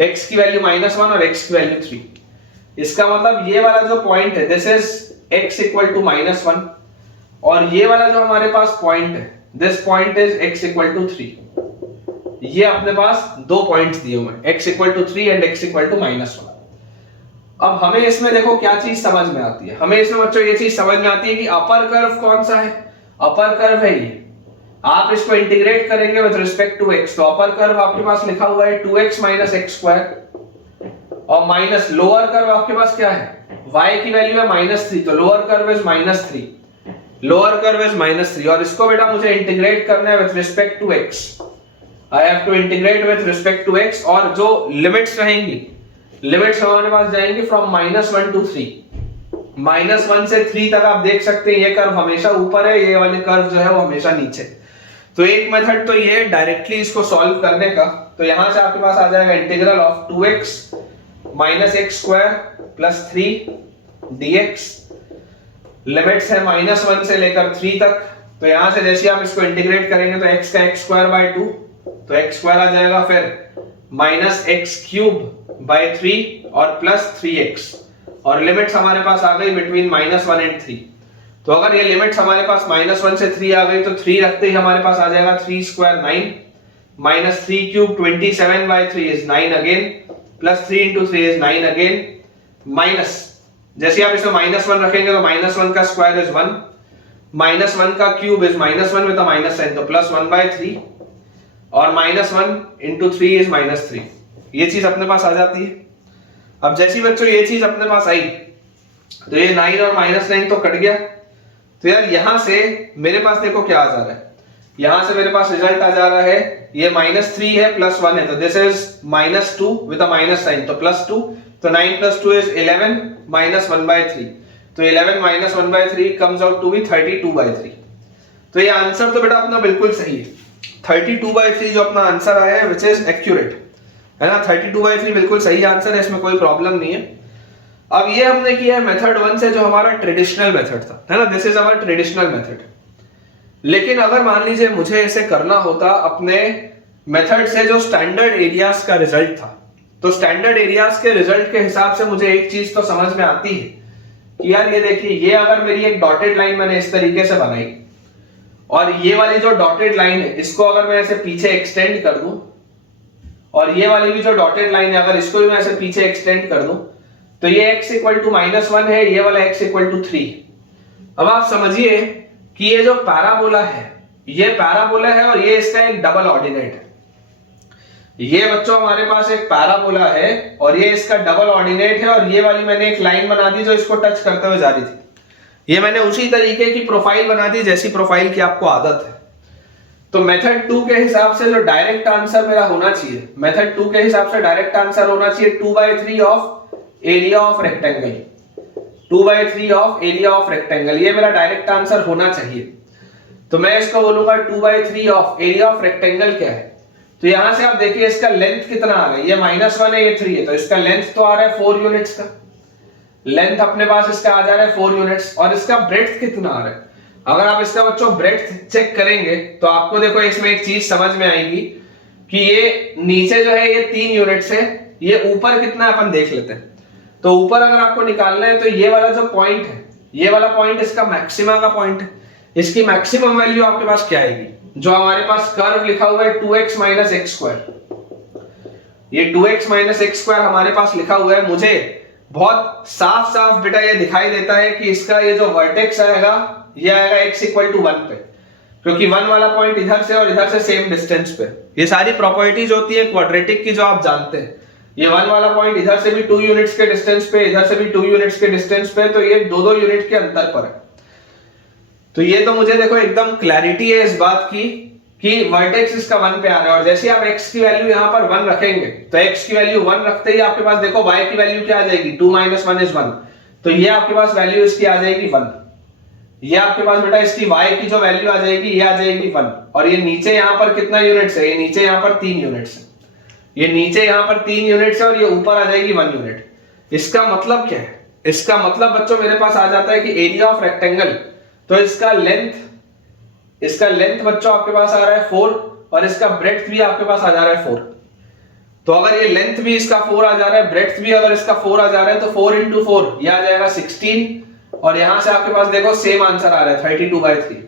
x की वैल्यू -1 और x की वैल्यू 3। इसका मतलब ये वाला जो पॉइंट है दिस इज x = -1 और ये वाला जो हमारे पास पॉइंट है दिस पॉइंट इज x = 3। ये अपने पास दो पॉइंट्स दिए हुए हैं, x = 3 एंड x = -1। अब हमें इसमें देखो क्या चीज समझ में आती है, हमें इसमें बच्चों ये चीज समझ में आती है कि अपर कर्व कौन सा है, अपर कर्व है ये। आप इसको इंटीग्रेट करेंगे विद रिस्पेक्ट टू x, तो अपर कर्व आपके पास लिखा हुआ है 2x minus x² और माइनस लोअर कर्व आपके पास क्या है, y की वैल्यू है -3, तो lower curve is -3, lower curve is -3 और इसको बेटा मुझे इंटीग्रेट करना है with respect to x। I have to integrate with respect to x और जो लिमिट्स रहेंगी, लिमिट्स हमारे पास जाएंगी फ्रॉम -1 to 3, -1 से 3 तक आप देख सकते हैं ये कर्व हमेशा ऊपर है, ये वाले कर्व जो है वो हमेशा नीचे। तो एक मेथड तो ये डायरेक्टली इसको सॉल्व करने का, तो यहां से आपके पास आ जाएगा integral of 2x minus x² plus 3 dx, limits है -1 से लेकर 3 तक। तो यहां से जैसे आप इसको इंटीग्रेट करेंगे तो x का x² 2, तो x² आ जाएगा, फिर -x³ 3 और प्लस 3x और लिमिट्स हमारे पास आ गई बिटवीन -1 एंड 3। तो अगर ये लिमिट्स हमारे पास -1 से 3 आ गई तो 3 रखते ही हमारे पास आ जाएगा 3² 9, minus 3 cube 27 by 3 is 9 again, plus 3 into 3 is 9 again, minus जैसे आप इसमें -1 रखेंगे तो -1 का स्क्वायर इज 1, -1 का cube is -1 with a minus sign, तो +1 by 3 और -1 into 3 is -3। ये चीज अपने पास आ जाती है। अब जैसी बच्चों ये चीज अपने पास आई तो ये 9 और -9 तो कट गया। तो यार यहां से मेरे पास देखो क्या आ जा रहा है, यहां से मेरे पास रिजल्ट आ जा रहा है, ये -3 है +1 है, तो this is -2 with a minus sign, तो +2, तो 9 + 2 इज 11 -1 by 3, तो 11 -1 by 3 comes out to be 32 by 3। तो ये आंसर तो बेटा अपना बिल्कुल सही है, 32 by 3 जो अपना आंसर आया है विच इज एक्यूरेट, है ना। 32 by 3 बिल्कुल सही आंसर है, इसमें कोई प्रॉब्लम नहीं है। अब ये हमने किया है मेथड 1 से, जो हमारा ट्रेडिशनल मेथड था, है ना, this is our traditional method. लेकिन अगर मान लीजिए मुझे इसे करना होता अपने मेथड से जो स्टैंडर्ड एरियाज का रिजल्ट था, तो स्टैंडर्ड एरियाज के रिजल्ट के हिसाब से मुझे एक चीज तो समझ में आती है कि यार ये देखिए, ये अगर मेरी एक डॉटेड लाइन मैंने इस तरीके से बनाई और ये वाली जो डॉटेड लाइन है इसको अगर मैं ऐसे पीछे एक्सटेंड कर दूं, और ये वाली भी जो डॉटेड लाइन है अगर इसको भी मैं ऐसे पीछे एक्सटेंड कर दूं, तो ये x = -1 है, ये वाला x = 3। अब आप समझिए कि ये जो पैराबोला है, ये पैराबोला है और ये इसका एक डबल ऑर्डिनेट है। ये बच्चों हमारे पास एक पैराबोला है और ये इसका डबल ऑर्डिनेट है, और ये वाली मैंने एक लाइन बना दी जो इसको टच करते हुए जा रही थी। ये मैंने उसी तरीके की प्रोफाइल बना दी जैसी प्रोफाइल की आपको आदत है। तो मेथड 2 के हिसाब से जो डायरेक्ट आंसर मेरा होना चाहिए, मेथड 2 के हिसाब से डायरेक्ट आंसर होना चाहिए 2/3 of area of rectangle, 2/3 of area of rectangle, ये मेरा डायरेक्ट आंसर होना चाहिए। तो मैं इसको बोलूंगा 2/3 ऑफ एरिया ऑफ रेक्टेंगल क्या है। तो यहां से आप देखिए इसका लेंथ कितना आ रहा है, ये -1 है, ये 3 है, तो इसका लेंथ तो आ रहा है 4 यूनिट्स का, लेंथ अपने पास इसका आ जा रहा है 4 यूनिट्स, और इसका ब्रेड्थ कितना आ रहा है। अगर आप इसका बच्चों ब्रेड्थ चेक करेंगे तो आपको देखो इसमें एक चीज समझ में आएगी कि ये नीचे जो है ये 3 यूनिट्स है, ये ऊपर कितना अपन देख लेते हैं। तो ऊपर अगर आपको निकालना है तो ये वाला जो पॉइंट है, ये वाला पॉइंट इसका मैक्सिमा का पॉइंट है, इसकी मैक्सिमम वैल्यू आपके पास क्या आएगी, जो हमारे पास कर्व लिखा हुआ है 2x - x², ये 2x - x² हमारे पास लिखा हुआ है। मुझे बहुत साफ साफ बेटा ये दिखाई देता है कि इसका ये जो वर्टेक्स आएगा ये आएगा x = 1 पे, क्योंकि 1 वाला पॉइंट इधर से और इधर से सेम डिस्टेंस पे। ये सारी प्रॉपर्टीज होती है क्वाड्रेटिक की जो आप जानते हैं। ये 1 वाला पॉइंट इधर से भी 2 यूनिट्स के डिस्टेंस पे, इधर से भी 2 यूनिट्स के डिस्टेंस पे, तो ये 2-2 यूनिट के अंतर पर है। तो ये तो मुझे देखो एकदम क्लैरिटी है इस बात की कि वर्टेक्स इसका 1 पे आ रहा है, और जैसे आप x की वैल्यू यहां पर 1 रखेंगे तो x की वैल्यू 1 रखते ही आपके पास देखो y की वैल्यू क्या आ जाएगी, 2 - 1 is 1, तो ये आपके पास वैल्यू इसकी आ जाएगी 1। ये आपके पास बेटा इसकी y की जो वैल्यू आ जाएगी ये आ जाएगी 1, और ये नीचे यहां पर कितना यूनिट्स है, ये नीचे यहां पर 3 यूनिट्स है, ये नीचे यहां पर 3 यूनिट्स है और ये ऊपर आ जाएगी 1 यूनिट। इसका मतलब क्या है, इसका मतलब बच्चों मेरे पास आ जाता है कि एरिया ऑफ रेक्टेंगल, तो इसका लेंथ बच्चों आपके पास आ रहा है 4, और इसका ब्रेड्थ भी आपके पास आ जा रहा है 4। तो अगर ये लेंथ भी इसका 4 आ जा रहा है, ब्रेड्थ भी अगर इसका 4 आ जा रहा है, तो 4 × 4 ये आ जाएगा 16, और यहां से आपके पास देखो सेम आंसर आ रहा है 32/3।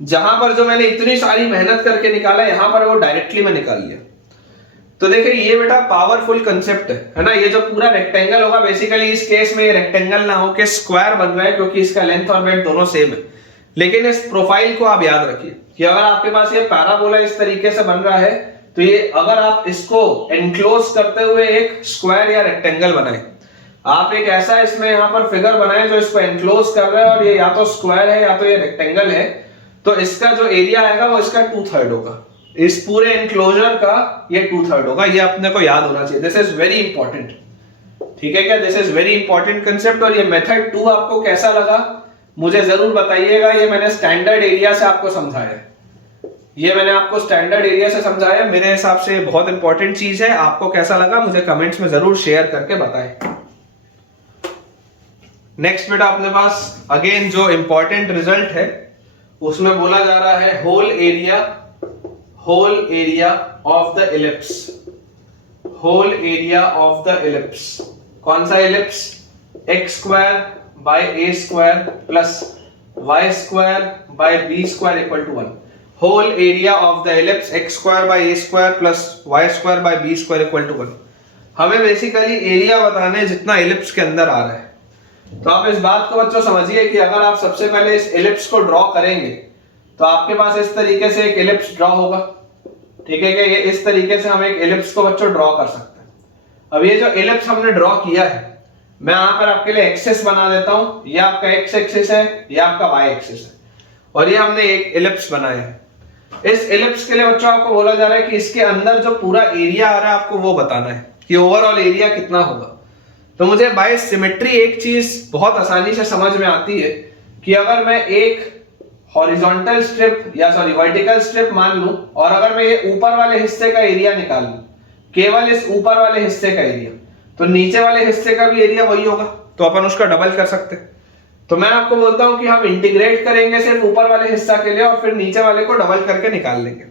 जहां पर जो मैंने इतनी सारी मेहनत करके निकाला, यहां पर वो डायरेक्टली मैं निकाल लिया। तो देखिए ये बेटा पावरफुल कंसेप्ट है ना। ये जो पूरा रेक्टेंगल होगा, बेसिकली इस केस में ये रेक्टेंगल ना होके स्क्वायर बन रहा है, क्योंकि इसका लेंथ और ब्रेड्थ दोनों सेम है। लेकिन इस प्रोफाइल को आप याद रखिए कि अगर आपके पास ये पैराबोला इस तरीके से बन रहा है, तो ये अगर आप इसको एनक्लोज करते हुए एक स्क्वायर या रेक्टेंगल बनाए, आप एक ऐसा इसमें यहां पर फिगर बनाए जो इसको एनक्लोज कर रहा है, और ये या तो स्क्वायर है या तो ये रेक्टेंगल है, तो इसका जो एरिया आएगा वो इसका 2/3 होगा। इस पूरे एनक्लोजर का ये 2/3 होगा। ये अपने को याद होना चाहिए, दिस इज वेरी इंपॉर्टेंट, ठीक है क्या, this is very important concept. और ये मेथड 2 आपको कैसा लगा मुझे जरूर बताइएगा। ये मैंने स्टैंडर्ड एरिया से आपको समझाया, ये मैंने आपको स्टैंडर्ड एरिया से समझाया, मेरे हिसाब से बहुत इंपॉर्टेंट चीज है। आपको कैसा लगा मुझे कमेंट्स में जरूर शेयर करके बताएं। नेक्स्ट बेटा अपने पास अगेन जो इंपॉर्टेंट रिजल्ट है उसमें बोला जा रहा है whole area of the ellipse, whole area of the ellipse. कौन सा ellipse, x² by a² plus y² by b² = 1। Whole area of the ellipse x square by a square plus y square by b square equal to 1। हमें basically area बताना है जितना ellipse के अंदर आ रहा है। तो आप इस बात को बच्चों समझिए कि अगर आप सबसे पहले इस एलिप्स को ड्रॉ करेंगे तो आपके पास इस तरीके से एक एलिप्स ड्रॉ होगा, ठीक है। ये इस तरीके से हम एक एलिप्स को बच्चों ड्रॉ कर सकते हैं। अब ये जो एलिप्स हमने ड्रॉ किया है, मैं यहां पर आपके लिए एक्सिस बना देता हूं। ये आपका एक्स एक्सिस है, ये आपका वाई एक्सिस है, और ये हमने एक एलिप्स बनाया है। इस एलिप्स के लिए बच्चों आपको बोला जा रहा है कि इसके अंदर जो पूरा एरिया आ रहा है आपको वो बताना है कि ओवरऑल एरिया कितना होगा। तो मुझे बाय सिमेट्री एक चीज बहुत आसानी से समझ में आती है कि अगर मैं एक हॉरिजॉन्टल स्ट्रिप या वर्टिकल स्ट्रिप मान लूं और अगर मैं ये ऊपर वाले हिस्से का एरिया निकाल लूं, केवल इस ऊपर वाले हिस्से का एरिया, तो नीचे वाले हिस्से का भी एरिया वही होगा, तो अपन उसका डबल कर सकते हैं। तो मैं आपको बोलता हूं कि हम इंटीग्रेट करेंगे सिर्फ ऊपर वाले हिस्सा के लिए और फिर नीचे वाले को डबल करके निकाल लेंगे।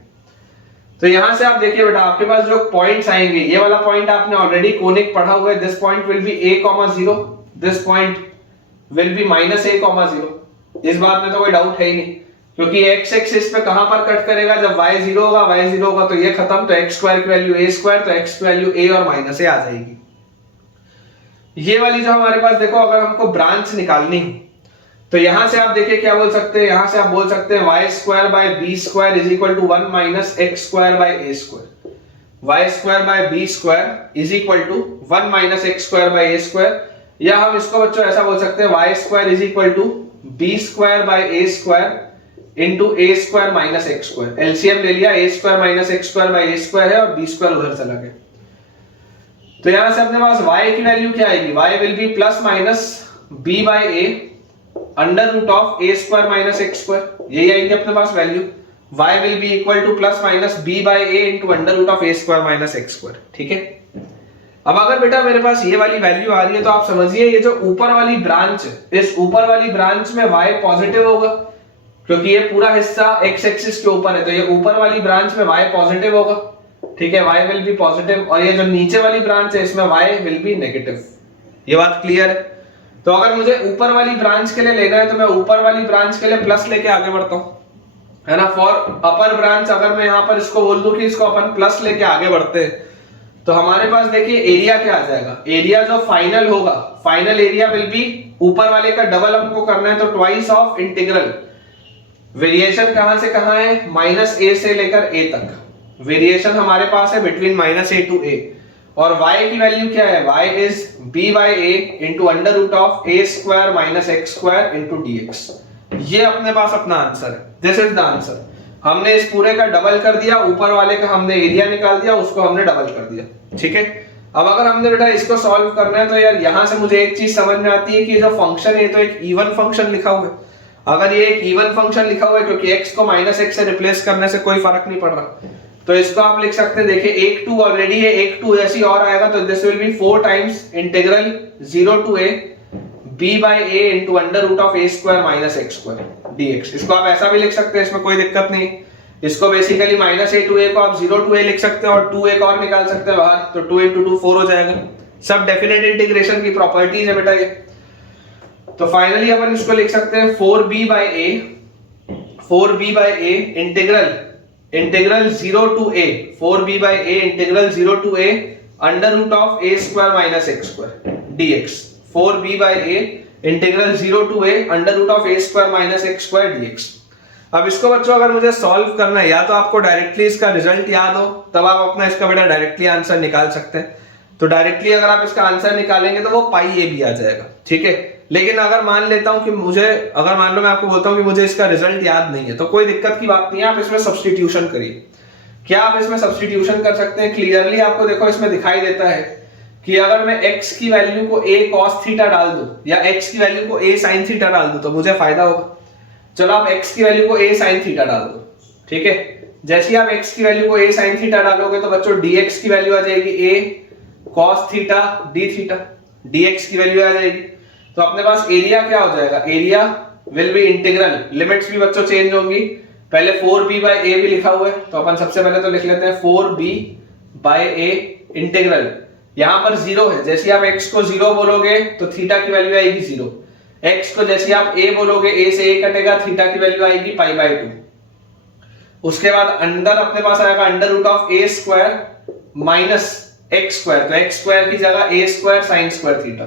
तो यहां से आप देखिए बेटा, आपके पास जो पॉइंट्स आएंगे, ये वाला पॉइंट आपने ऑलरेडी कोनिक पढ़ा हुआ है। This point will be a,0, this point will be -a,0। इस बात में तो कोई डाउट है ही नहीं, क्योंकि x एक्सिस पे कहां पर कट करेगा, जब y 0 होगा, y 0 होगा तो ये खत्म, तो x स्क्वायर की वैल्यू a स्क्वायर, तो x की वैल्यू a और -a आ जाएगी। ये वाली जो हमारे पास देखो, अगर हमको ब्रांच निकालनी हो तो यहां से आप देखिए क्या बोल सकते हैं, यहां से आप बोल सकते हैं y square by b square is equal to 1 minus x square by a square. y square by b square is equal to 1 minus x square by a square, या हम इसको बच्चों ऐसा बोल सकते हैं y square is equal to b square by a square into a square minus x square. LCM ले लिया, a square minus x square by a square है और b स्क्वायर उधर चला गया। तो यहां से अपने पास y की वैल्यू क्या आएगी, y will be plus minus b by a under root of a square minus x square, यही आएगी अपने पास value. y will be equal to plus minus b by a into under root of a square minus x square, ठीक है। अब अगर बेटा मेरे पास ये वाली वैल्यू आ रही है तो आप समझिए ये जो ऊपर वाली ब्रांच है, इस ऊपर वाली ब्रांच में y पॉजिटिव होगा, क्योंकि ये पूरा हिस्सा x एक्सिस के ऊपर है, तो ये ऊपर वाली ब्रांच में y पॉजिटिव होगा, ठीक है, y विल बी पॉजिटिव। और ये जो नीचे वाली ब्रांच है इसमें y विल बी नेगेटिव। ये बात क्लियर है। तो अगर मुझे ऊपर वाली ब्रांच के लिए लेना है तो मैं ऊपर वाली ब्रांच के लिए प्लस लेके आगे बढ़ता हूं, है ना। फॉर अपर ब्रांच अगर मैं यहां पर इसको बोल दूं कि इसको अपन प्लस लेके आगे बढ़ते हैं, तो हमारे पास देखिए एरिया क्या आ जाएगा, एरिया जो फाइनल होगा, फाइनल एरिया विल बी, ऊपर वाले का डबल हमको करना है तो ट्वाइस ऑफ इंटीग्रल। वेरिएशन कहां से कहां है, -a से लेकर a तक वेरिएशन हमारे पास है बिटवीन -a टू a। और y की वैल्यू क्या है, y is b by a into under root of a square minus x square into dx। ये अपने पास अपना आंसर है, दिस इज द आंसर। हमने इस पूरे का डबल कर दिया, ऊपर वाले का हमने एरिया निकाल दिया, उसको हमने डबल कर दिया, ठीक है। अब अगर हमने बेटा इसको सॉल्व करना है तो यार यहां से मुझे एक चीज समझ में आती है कि जो फंक्शन है तो एक इवन फंक्शन लिखा हुआ है। अगर ये एक इवन फंक्शन लिखा हुआ है, क्योंकि x को -x से रिप्लेस करने से कोई फर्क नहीं पड़ रहा, तो इसको आप लिख सकते हैं, देखिए 1 2 ऑलरेडी है, 1 2 ऐसी और आएगा, तो this will be 4 times integral 0 to a b by a into under root of a square minus x square dx। इसको आप ऐसा भी लिख सकते हैं, इसमें कोई दिक्कत नहीं। इसको बेसिकली -a टू a को आप 0 टू a लिख सकते हैं और 2 एक और निकाल सकते हैं बाहर, तो 2 into 2 4 हो जाएगा। सब डेफिनेट इंटीग्रेशन की प्रॉपर्टीज है बेटा ये। तो फाइनली अपन इसको लिख सकते हैं 4b by a integral 0 to a, 4b by a integral 0 to a under root of a square minus x square dx। 4b by a integral 0 to a under root of a square minus x square dx। अब इसको बच्चों अगर मुझे solve करना है, या तो आपको डायरेक्टली इसका रिजल्ट याद हो तब आप अपना इसका बेटा डायरेक्टली आंसर निकाल सकते हैं। तो डायरेक्टली अगर आप इसका आंसर निकालेंगे तो वो पाई ए भी आ जाएगा, ठीक है। लेकिन अगर मान लेता हूं कि अगर मान लो मैं आपको बोलता हूं कि मुझे इसका रिजल्ट याद नहीं है, तो कोई दिक्कत की बात नहीं है, आप इसमें सब्स्टिट्यूशन करिए। क्या आप इसमें सब्स्टिट्यूशन कर सकते हैं, क्लियरली आपको देखो इसमें दिखाई देता है कि अगर मैं x की वैल्यू को a cos थीटा डाल दूं या x की वैल्यू को a sin थीटा डाल दूं तो मुझे फायदा होगा। चलो आप x की वैल्यू को a sin थीटा डाल दो, ठीक है। जैसे ही आप x की वैल्यू को a sin थीटा डालोगे तो बच्चों dx की वैल्यू आ जाएगी a cos theta d theta, dx की वैल्यू आ जाएगी। तो अपने पास एरिया क्या हो जाएगा, area will B integral, limits भी बच्चों चेंज होंगी। पहले 4b बाय a भी लिखा हुआ है, तो अपन सबसे पहले तो लिख लेते हैं 4b बाय a इंटीग्रल, यहां पर 0 है, जैसे आप x को 0 बोलोगे तो थीटा की वैल्यू आएगी 0। x को जैसे आप a बोलोगे, a से a कटेगा, थीटा की वैल्यू आएगी पाई बाय 2। उसके बाद अंदर अपने पास आएगा under root of a square minus x square, तो एक्स स्क्वायर की जगह a square sine square theta,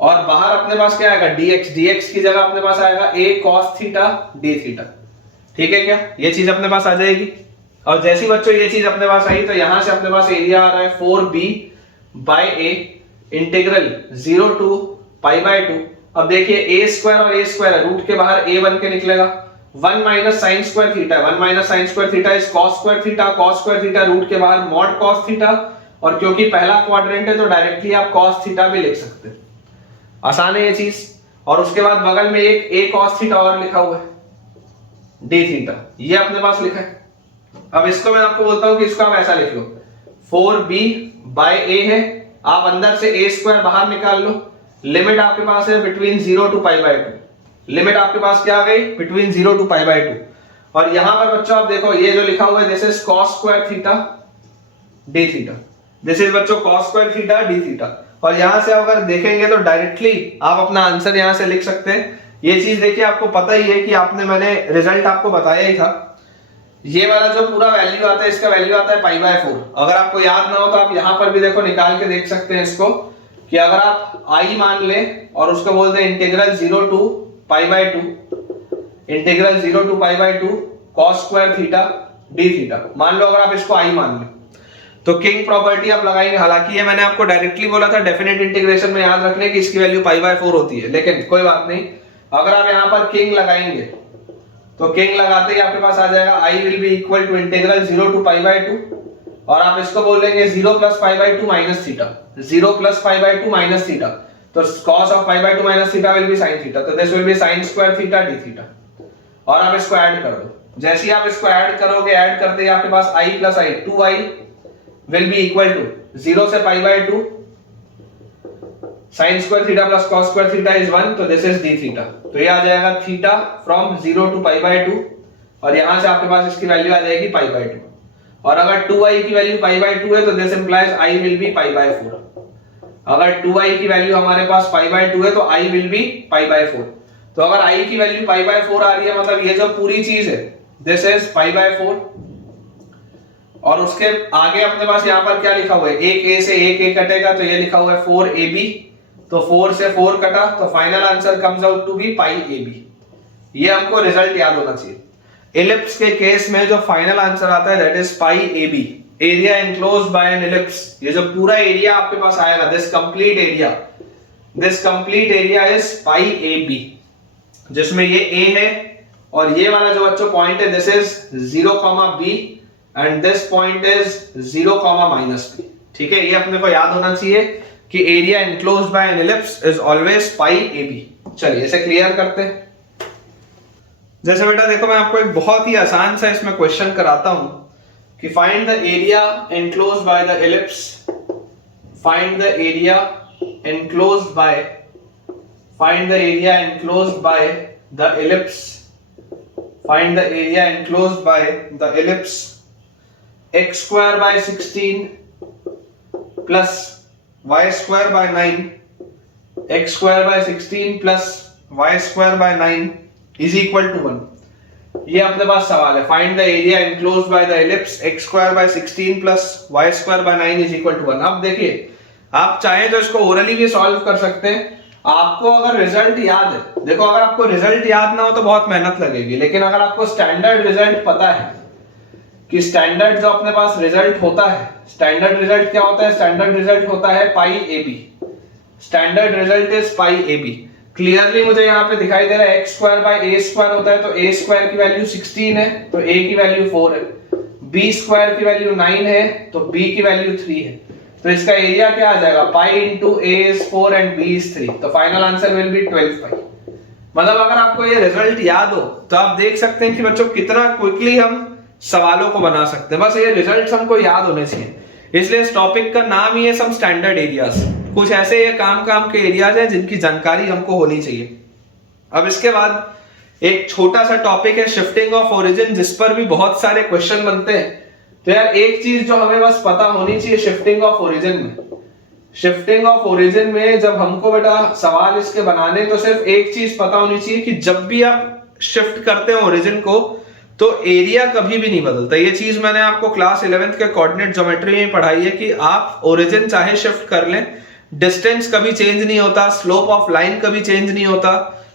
और बाहर अपने पास क्या आएगा dx, dx की जगह अपने पास आएगा a cos theta d theta. ठीक है क्या, ये चीज अपने पास आ जाएगी। और जैसी बच्चों ये चीज अपने पास आई तो यहां से अपने पास एरिया आ रहा है 4b by a integral 0 to pi by 2। अब देखिए a स्क्वायर और a स्क्वायर रूट के बाहर a बन के निकलेगा, 1 minus sine square theta, 1 minus sine square theta is cos square theta, cos square theta root के बाहर मॉड cos थीटा, और क्योंकि पहला क्वाड्रेंट है तो डायरेक्टली आप cos थीटा भी लिख सकते हैं, आसान है ये चीज। और उसके बाद बगल में एक a cos थीटा और लिखा हुआ है d थीटा, ये अपने पास लिखा है। अब इसको मैं आपको बोलता हूं कि इसको आप ऐसा लिख लो, 4b बाय a है, आप अंदर से a स्क्वायर बाहर निकाल लो, लिमिट आपके पास है between 0 to pi by 2, limit आपके पास क्या आ गई बिटवीन 0 टू पाई बाय 2। और यहां पर बच्चों आप देखो ये जो लिखा हुआ है this is cos square theta d theta, this is बच्चों cos square theta d theta. और यहां से अगर देखेंगे तो डायरेक्टली आप अपना आंसर यहां से लिख सकते हैं। ये चीज देखिए आपको पता ही है कि मैंने रिजल्ट आपको बताया ही था, ये वाला जो पूरा वैल्यू आता है इसका वैल्यू आता है पाई बाय 4। अगर आपको याद ना हो तो आप यहां पर भी देखो निकाल के देख सकते हैं इसको, कि अगर आप i मान ले और उसको बोल दें integral 0 to pi by 2, integral 0 to pi by 2 cos square theta d theta, मान लो अगर आप इसको i मान ले तो किंग प्रॉपर्टी आप लगाएंगे। हालांकि ये मैंने आपको डायरेक्टली बोला था डेफिनेट इंटीग्रेशन में याद रखने की इसकी वैल्यू पाई बाय 4 होती है, लेकिन कोई बात नहीं, अगर आप यहां पर किंग लगाएंगे तो किंग लगाते ही आपके पास आ जाएगा i will be equal to integral 0 to pi by 2, और आप इसको बोलेंगे 0 plus pi by 2 minus theta, 0 plus pi by 2 minus theta, तो cos of pi by 2 minus theta will be sin theta, तो this will be sin square theta d theta. और आप इसको add कर दो, जैसे ही आप इसको ऐड करोगे, ऐड करते ही आपके पास i plus i 2i will be equal to 0 से pi by 2 sin square theta plus cos square theta is 1, तो दिस इज d थीटा। तो ये आ जाएगा theta from 0 to pi by 2, और यहां से आपके पास इसकी वैल्यू आ जाएगी पाई बाय 2। और अगर 2i की वैल्यू पाई बाय 2 है तो this implies i will B pi by 4। अगर 2i की वैल्यू हमारे पास पाई बाय 2 है तो i will B pi by 4। तो अगर i की वैल्यू पाई बाय 4 आ रही है मतलब ये जो पूरी चीज है दिस इज पाई बाय 4, और उसके आगे अपने पास यहाँ पर क्या लिखा हुआ है, एक a से एक a कटेगा तो ये लिखा हुआ है 4ab, तो 4 से 4 कटा तो final answer comes out to be pi ab। ये हमको रिजल्ट याद होना चाहिए। इलिप्स के केस में जो फाइनल आंसर आता है that is pi ab, area enclosed bye N ellipse. ये जो पूरा एरिया आपके पास आएगा this complete area is pi ab, जिसमें ये a है और ये वाला जो बच्चों पॉइंट है this is 0, b and this point is 0, -b। ठीक है, ये अपने को याद होना चाहिए कि area enclosed bye N ellipse is always pi ab। चलिए इसे क्लियर करते हैं। जैसे बेटा देखो मैं आपको एक बहुत ही आसान सा इसमें क्वेश्चन कराता हूं कि find the area enclosed by the ellipse, find the area enclosed by the ellipse, find the area enclosed by the ellipse x square by 16 plus y square by 9, x square by 16 plus y square by 9 is equal to 1। ये अपने पास सवाल है, find the area enclosed by the ellipse x square by 16 plus y square by 9 is equal to 1। अब देखिए आप चाहें तो इसको ओरली भी सॉल्व कर सकते हैं। आपको अगर रिजल्ट याद है, देखो अगर आपको रिजल्ट याद ना हो तो बहुत मेहनत लगेगी, लेकिन अगर आपको स्टैंडर्ड रिजल्ट पता है कि स्टैंडर्ड जो अपने पास रिजल्ट होता है, स्टैंडर्ड रिजल्ट क्या होता है, स्टैंडर्ड रिजल्ट होता है पाई ab, standard result is pi ab। Clearly मुझे यहाँ पे दिखाई दे रहा है x square by a square होता है, तो a स्क्वायर की वैल्यू 16 है तो a की वैल्यू 4 है, b स्क्वायर की वैल्यू 9 है तो b की वैल्यू 3 है, तो इसका एरिया क्या आ जाएगा, pi into a is 4 and b is 3, तो फाइनल आंसर विल बी 12 पाई। मतलब अगर आपको ये रिजल्ट याद हो तो आप देख सकते हैं कि बच्चों कितना क्विकली हम सवालों को बना सकते हैं, बस ये रिजल्ट्स हमको याद होने चाहिए। इसलिए इस टॉपिक का नाम ही है सम स्टैंडर्ड एरियाज, कुछ ऐसे ये काम के एरियाज हैं जिनकी जानकारी हमको होनी चाहिए। अब इसके बाद एक छोटा सा टॉपिक है शिफ्टिंग ऑफ ओरिजिन, जिस पर भी बहुत सारे क्वेश्चन बनते हैं। तो यार एक चीज जो हमें बस पता होनी चाहिए शिफ्टिंग ऑफ ओरिजिन में, जब हमको बेटा सवाल इसके बनाने तो सिर्फ एक चीज पता होनी चाहिए कि जब भी आप शिफ्ट करते हो ओरिजिन को तो एरिया कभी भी नहीं बदलता। ये चीज मैंने आपको क्लास 11th के कोऑर्डिनेट ज्योमेट्री में पढ़ाई है कि आप ओरिजिन चाहे शिफ्ट कर लें, डिस्टेंस कभी चेंज नहीं होता, स्लोप ऑफ लाइन कभी चेंज नहीं होता,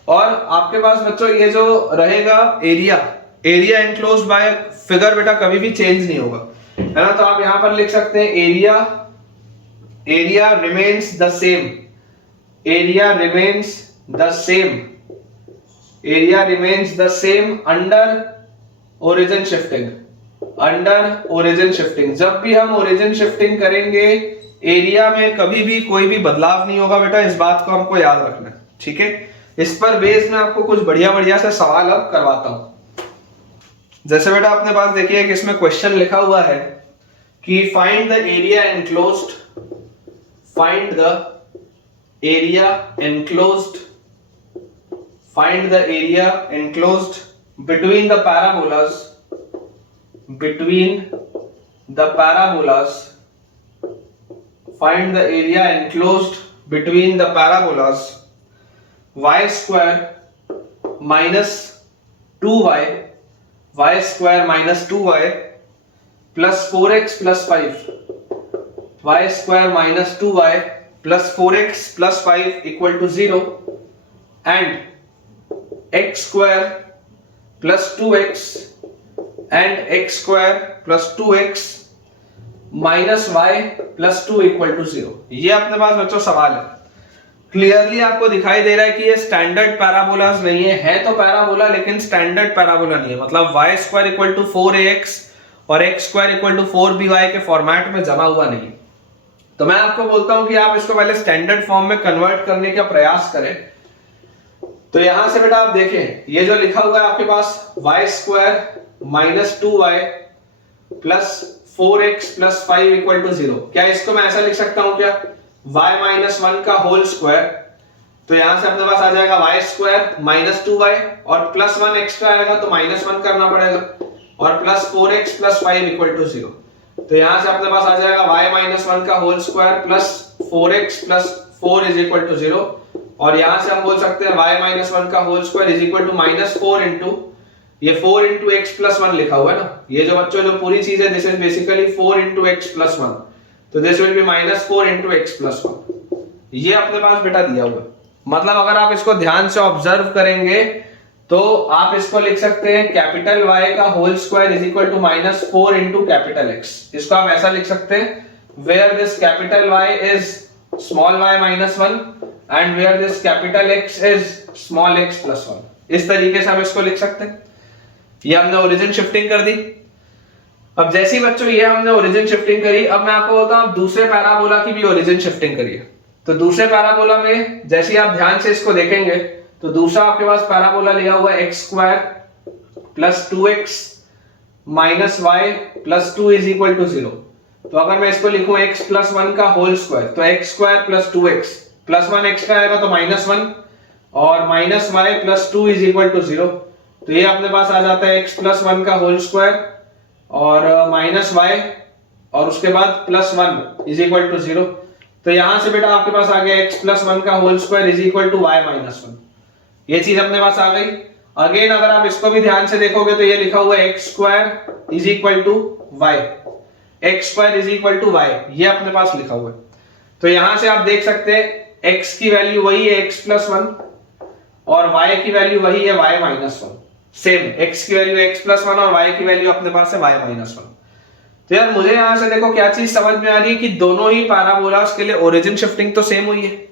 और आपके पास बच्चों ये जो रहेगा एरिया एनक्लोज्ड बाय फिगर बेटा कभी भी चेंज नहीं होगा, है ना। तो आप यहां पर लिख सकते हैं area remains the same, area remains the same, area remains the same under origin shifting, under origin shifting. जब भी हम ओरिजिन शिफ्टिंग करेंगे एरिया में कभी भी कोई भी बदलाव नहीं होगा बेटा, इस बात को हमको याद रखना है, ठीक है। इस पर बेस में आपको कुछ बढ़िया से सवाल अब करवाता हूं। जैसे बेटा अपने पास देखिए कि इसमें क्वेश्चन लिखा हुआ है कि find the area enclosed, find the area enclosed, find the area enclosed between the parabolas, between the parabolas, find the area enclosed between the parabolas y square minus 2y, y square minus 2y plus 4x plus 5, y square minus 2y plus 4x plus 5 equal to 0, and x square plus 2x and x square plus 2x minus y plus 2 equal to 0। ये अपने पास बच्चों सवाल है। Clearly आपको दिखाई दे रहा है कि ये स्टैंडर्ड पैराबोलास नहीं है तो पैराबोला लेकिन स्टैंडर्ड पैराबोला नहीं है, मतलब y square equal to 4ax और x square equal to 4by के फॉर्मेट में जमा हुआ नहीं। तो मैं आपको बोलता हूं कि आप इसको पहले स्टैंडर्ड फॉर्म में कन्वर्ट करने का प्रयास करें। तो यहां से बेटा आप देखें, ये जो लिखा हुआ है आपके पास y square minus 2y plus 4x plus 5 equal to 0, क्या इसको मैं ऐसा लिख सकता हूं क्या, y माइनस 1 का होल स्क्वायर। तो यहां से अपने पास आ जाएगा y स्क्वायर माइनस 2y और प्लस 1 एक्स्ट्रा आएगा तो माइनस 1 करना पड़ेगा, और plus 4x plus 5 equal to 0। तो यहां से अपने पास आ जाएगा y माइनस 1 का whole square plus 4x plus 4 is equal to 0, और यहां से हम बोल सकते हैं y माइनस 1 का whole square is equal to minus 4 into, ये 4 इंटू एक्स प्लस 1 लिखा हुआ है ना, ये जो बच्चों जो पूरी चीज है this is basically 4 into x plus 1, तो this will B minus 4 into x plus 1। ये अपने पास बेटा दिया हुआ है, मतलब अगर आप इसको ध्यान से ऑब्जर्व करेंगे तो आप इसको लिख सकते हैं कैपिटल Y का whole square is equal to minus 4 into capital X। इसको आप ऐसा लिख सकते हैं where this capital Y is small y minus 1 and where this capital X is small x plus 1। इस तरीके से हम इसको लिख सकते हैं। ये हमने ओरिजिन शिफ्टिंग कर दी। अब जैसी बच्चों ये हमने ओरिजिन शिफ्टिंग करी, अब मैं आपको बोलता हूं दूसरे पैराबोला की भी ओरिजिन शिफ्टिंग करिए। तो दूसरे पैराबोला में जैसे आप ध्यान से इसको देखेंगे तो दूसरा आपके पास पैराबोला लिया हुआ है x square plus 2x minus y plus 2 is equal to 0। तो अगर मैं इसको लिखूं x प्लस 1 का होल स्क्वायर तो x square plus 2x plus 1 extra आएगा तो माइनस 1 और minus y plus 2 is equal to 0। तो ये अपने पास आ जाता है x प्लस 1 का होल स्क्वायर और माइनस वाई और उसके बाद प्लस 1 इज इक्वल टू 0। तो यहां से बेटा आपके पास आ गया x प्लस 1 का whole square is equal to y minus 1। ये चीज अपने पास आ गई। अगेन अगर आप इसको भी ध्यान से देखोगे तो ये लिखा हुआ है x square is equal to y, x square is equal to y, ये अपने पास लिखा हुआ है। तो यहां से आप देख सकते हैं x की वैल्यू वही है x प्लस 1 और y की वैल्यू वही है y माइनस 1। सेम x की वैल्यू x प्लस 1 और y की वैल्यू अपने पास है y माइनस 1। तो यार मुझे यहां से देखो क्या चीज समझ में आ रही है कि दोनों ही पैराबोलास के लिए ओरिजिन शिफ्टिंग तो सेम हुई है।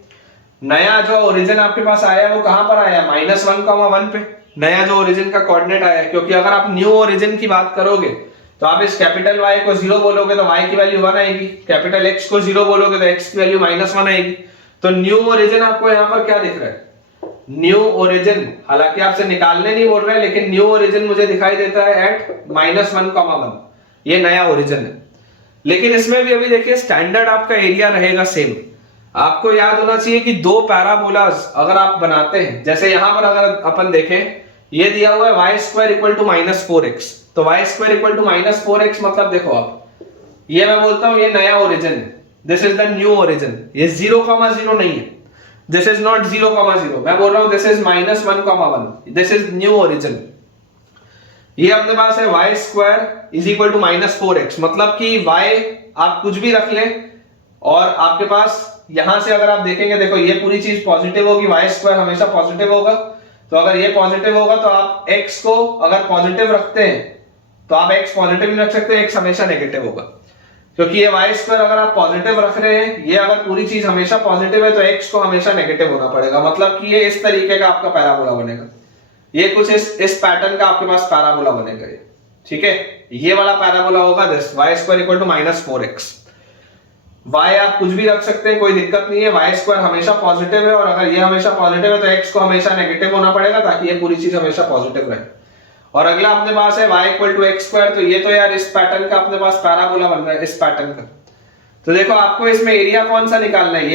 नया जो ओरिजिन आपके पास आया है वो कहां पर आया, माइनस 1,1 पे नया जो ओरिजिन का कोऑर्डिनेट आया है। क्योंकि अगर आप न्यू ओरिजिन की बात करोगे तो आप इस कैपिटल Y को 0 बोलोगे तो Y की वैल्यू 1 आएगी, कैपिटल X को 0 बोलोगे तो X की वैल्यू माइनस 1 आएगी। तो न्यू ओरिजिन आपको यहाँ पर क्या दिख रहा है, न्यू ओरिजिन, हालांकि आपसे निकालने नहीं बोल रहे हैं लेकिन न्यू ओरिजिन मुझे दिखाई देता है एट माइनस 1,1, ये नया ओरिजिन है। लेकिन इसमें भी अभी देखिए स्टैंडर्ड आपका एरिया रहेगा सेम। आपको याद होना चाहिए कि दो पैराबोलास अगर आप बनाते हैं, जैसे यहां पर अगर अपन देखें ये दिया हुआ है y square equal to minus 4x, तो y square equal to minus 4x मतलब देखो आप ये मैं बोलता हूं ये नया ओरिजिन है, this is the new origin. ये 0,0 नहीं है, दिस इज नॉट 0,0, मैं बोल रहा हूं this is minus 1,1, this is new origin. ये अपने पास है y square is equal to -4x, मतलब कि y आप कुछ भी रख लें और आपके पास यहां से अगर आप देखेंगे, देखो ये पूरी चीज पॉजिटिव होगी, वाई स्क्वायर हमेशा पॉजिटिव होगा, तो अगर ये पॉजिटिव होगा तो आप x को अगर पॉजिटिव रखते हैं तो आप x पॉजिटिव नहीं रख सकते, x हमेशा नेगेटिव होगा, क्योंकि ये वाई स्क्वायर अगर आप पॉजिटिव रख रहे हैं, ये अगर पूरी चीज हमेशा पॉजिटिव है तो x को हमेशा नेगेटिव होना पड़ेगा, मतलब कि ये इस तरीके का आपका पैराबोला बनेगा, ये कुछ इस पैटर्न का आपके पास पैराबोला बनेगा ये, ठीक है, ये वाला पैराबोला होगा this y square equal to -4x। y आप कुछ भी रख सकते हैं, कोई दिक्कत नहीं है, वाई स्क्वायर हमेशा पॉजिटिव है और अगर ये हमेशा पॉजिटिव है तो x को हमेशा नेगेटिव होना पड़ेगा ताकि ये पूरी चीज हमेशा पॉजिटिव रहे। और अगला अपने पास है y equal to x square, तो ये तो यार इस पैटर्न का अपने पास पैराबोला बन रहा है, इस पैटर्न का। तो देखो आपको इसमें एरिया कौन सा निकालना है,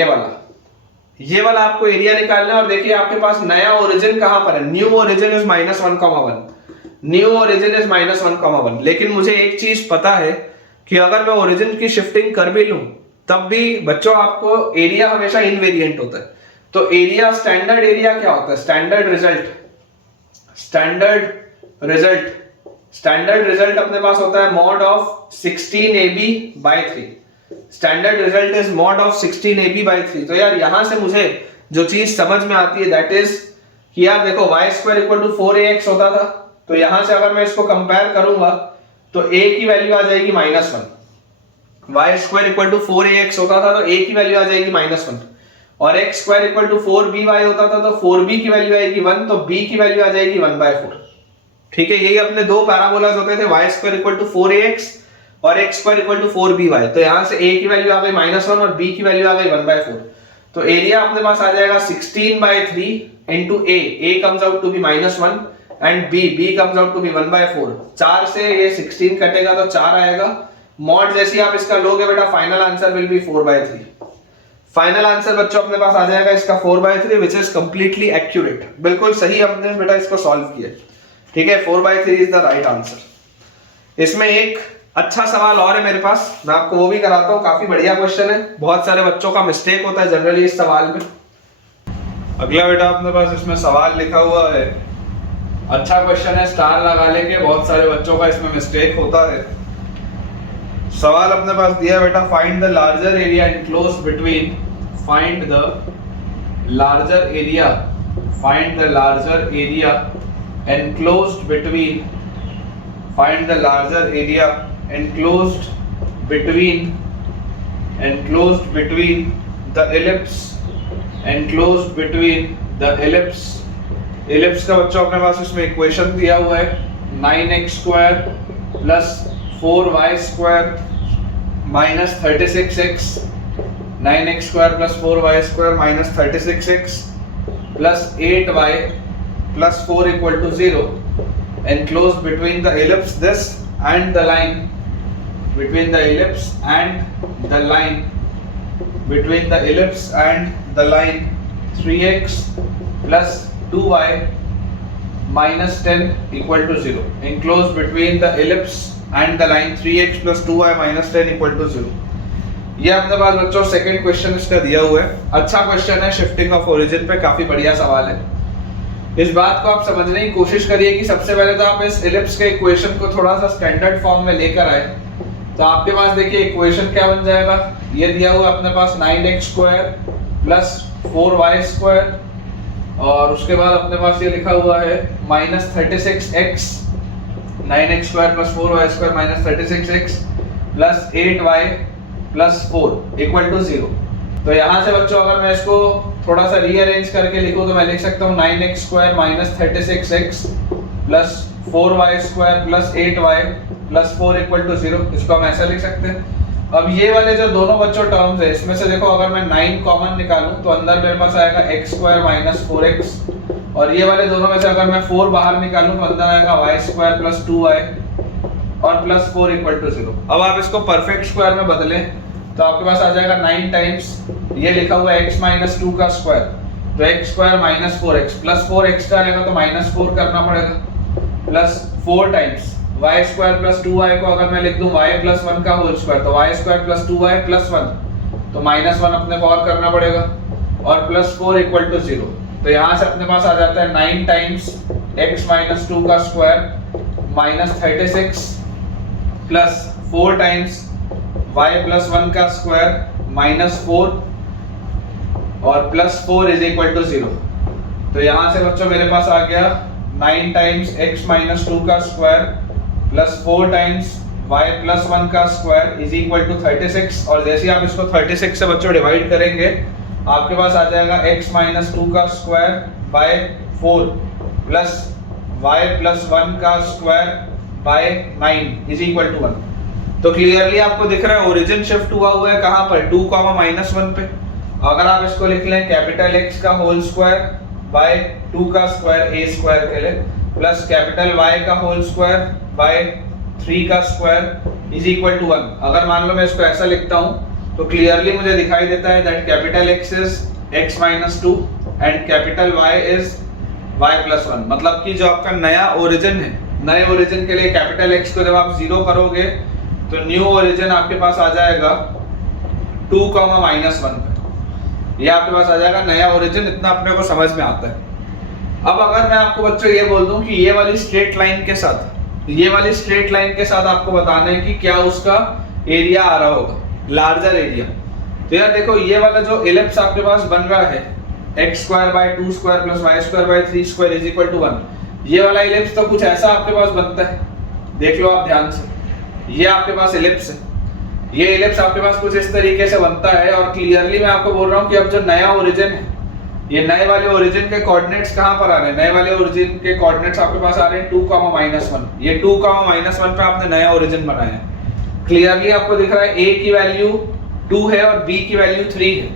ये वाला आपको एरिया निकालना है। और देखिए आपके पास नया ओरिजिन कहां पर है, new origin is -1,1, new origin is -1,1। लेकिन मुझे एक चीज पता है कि अगर मैं ओरिजिन की शिफ्टिंग कर भी लूं तब भी बच्चों आपको एरिया हमेशा इनवेरिएंट होता है। तो एरिया, स्टैंडर्ड एरिया क्या होता है, स्टैंडर्ड रिजल्ट अपने पास होता है mod of 16ab/3। Standard result is mod of 16ab/3। तो यार यहां से मुझे जो चीज समझ में आती है दैट इज कि यार देखो y square equal to 4ax होता था, तो यहां से अगर मैं इसको कंपेयर करूंगा तो a की वैल्यू आ जाएगी -1, y square equal to 4ax होता था तो a की वैल्यू आ जाएगी -1, और x square equal to 4by होता था तो 4b की वैल्यू आएगी 1, तो b की वैल्यू आ जाएगी 1/4। ठीक है, यही अपने दो पैराबोलास होते थे, y square equal to 4ax और x square equal to 4by। तो यहां से a की वैल्यू आ गई -1 और b की वैल्यू आ गई 1/4। तो एरिया अपने पास आ जाएगा 16/3 into a comes out to be -1 and b comes out to be 1/4। 4 से ये 16 कटेगा तो 4 आएगा, मॉड जैसे आप इसका लोगे बेटा final answer will be 4/3। Final answer बच्चों अपने पास आ जाएगा इसका 4/3 विच इज कंप्लीटली एक्यूरेट, बिल्कुल सही हमने बेटा इसको सॉल्व किया। ठीक है, 4/3 इज द राइट आंसर। इसमें एक अच्छा सवाल और है मेरे पास, मैं आपको वो भी कराता हूँ, काफी बढ़िया क्वेश्चन है, बहुत सारे बच्चों का मिस्टेक होता है जनरली इस सवाल में। अगला बेटा अपने पास इसमें सवाल लिखा हुआ है, अच्छा क्वेश्चन है, स्टार लगा लेंगे, बहुत सारे बच्चों का इसमें मिस्टेक होता है। सवाल अपने पास दिया बेटा, find the larger area enclosed between, find the larger area, find the larger area enclosed between, find the larger area enclosed between the ellipse, enclosed between the ellipse। ellipse का बच्चों अपने पास इसमें इक्वेशन दिया हुआ है 9x square plus 4y square minus 36x, 9x square plus 4y square minus 36x plus 8y plus 4 equal to 0, enclosed between the ellipse this and the line, between the ellipse and the line, between the ellipse and the line 3x plus 2y minus 10 equal to 0, enclosed between the ellipse and the line 3x plus 2y minus 10 equal to 0। ये अपने पास बच्चों second question इसका दिया हुआ है, अच्छा question है, शिफ्टिंग ऑफ ओरिजिन पे काफी बढ़िया सवाल है। इस बात को आप समझने की कोशिश करिए कि सबसे पहले तो आप इस इलिप्स के इक्वेशन को थोड़ा सा स्टैंडर्ड फॉर्म में लेकर आए, तो आपके पास देखिए इक्वेशन क्या बन जाएगा, ये दिया हुआ अपने पास 9x square plus 4y square और उसके बाद अपने पास ये लिखा हुआ है minus 36x, 9x square plus 4y square minus 36x plus 8y plus 4 equal to 0। तो यहाँ से बच्चों अगर मैं इसको थोड़ा सा रीअरेंज करके लिखूं तो मैं लिख सकता हूँ 9x square minus 36x plus 4y square plus 8y plus 4 equal to 0, इसको हम ऐसा लिख सकते हैं। अब ये वाले जो दोनों बच्चों टर्म्स है इसमें से देखो अगर मैं 9 कॉमन निकालूं तो अंदर मेरे पास आएगा x स्क्वायर माइनस 4x और ये वाले दोनों में से अगर मैं 4 बाहर निकालूं तो अंदर आएगा y स्क्वायर प्लस 2y और प्लस 4 इक्वल टू 0। अब आप इसको परफेक्ट स्क्वायर में बदलें तो आपके पास आ जाएगा 9 टाइम्स ये लिखा हुआ है x माइनस 2 का स्क्वायर, तो x square minus 4x plus 4 extra रहेगा तो माइनस 4 करना पड़ेगा plus 4 times y square plus 2y को अगर मैं लिख दूं y प्लस 1 का होल स्क्वायर तो y square plus 2y plus 1 तो माइनस 1 अपने को और करना पड़ेगा और प्लस 4 इक्वल टू 0। तो यहाँ से अपने पास आ जाता है 9 टाइम्स x माइनस 2 का square -36 plus 4 times y plus 1 का स्क्वायर -4 और प्लस 4 इज इक्वल टू 0। तो यहाँ से बच्चों मेरे पास आ गया 9 टाइम्स x माइनस 2 का square plus 4 times y plus 1 का स्क्वायर इज इक्वल टू 36। और जैसे ही आप इसको 36 से बच्चों डिवाइड करेंगे आपके पास आ जाएगा x माइनस 2 का square by 4 plus y plus 1 का square by 9 is equal to 1। तो क्लियरली आपको दिख रहा है ओरिजिन शिफ्ट हुआ है कहाँ पर 2, -1 पे। अगर आप इसको लिख लें कैपिटल X का होल स्क्वायर बाय 2 का स्क्वायर a स्क्वायर के लिए प्लस कैपिटल Y का होल स्क्वायर बाय 3 का स्क्वायर इज इक्वल टू 1। अगर मान लो मैं इसको ऐसा लिखता हूँ तो क्लियरली मुझे दिखाई देता है that capital X is x minus 2 and capital Y is y plus 1। मतलब कि जो आपका नया ओरिजिन है, नए ओरिजिन के लिए कैपिटल X को जब आप 0 करोगे तो न्यू ओरिजिन आपके पास आ जाएगा 2, -1 पे। ये आपके पास आ जाएगा नया ओरिजिन। इतना अपने को समझ में आता है। अब अगर मैं आपको बच्चों ये बोल दूं कि ये वाली स्ट्रेट लाइन के साथ आपको बताना है कि क्या उसका एरिया आ रहा होगा, लार्जर एरिया। तो यार देखो ये वाला जो इलिप्स आपके पास बन रहा है x square by 2 square plus y square by 3 square is equal to 1, ये वाला इलिप्स तो कुछ ऐसा आपके पास बनता है। देख लो आप ध्यान से, ये आपके पास इलिप्स है, ये इलिप्स आपके पास कुछ इस तरीके से बनता है। और क्लियरली मैं आपको बोल रहा हूँ कि अब जो नया ओरिजिन है, ये नए वाले ओरिजिन के कोऑर्डिनेट्स कहाँ पर आ रहे हैं? नए वाले ओरिजिन के कोऑर्डिनेट्स आपके पास आ रहे हैं 2, -1। ये 2, -1 पे आपने नया ओरिजिन बनाया है। क्लियरली आपको दिख रहा है a की वैल्यू 2 है और b की वैल्यू 3 है।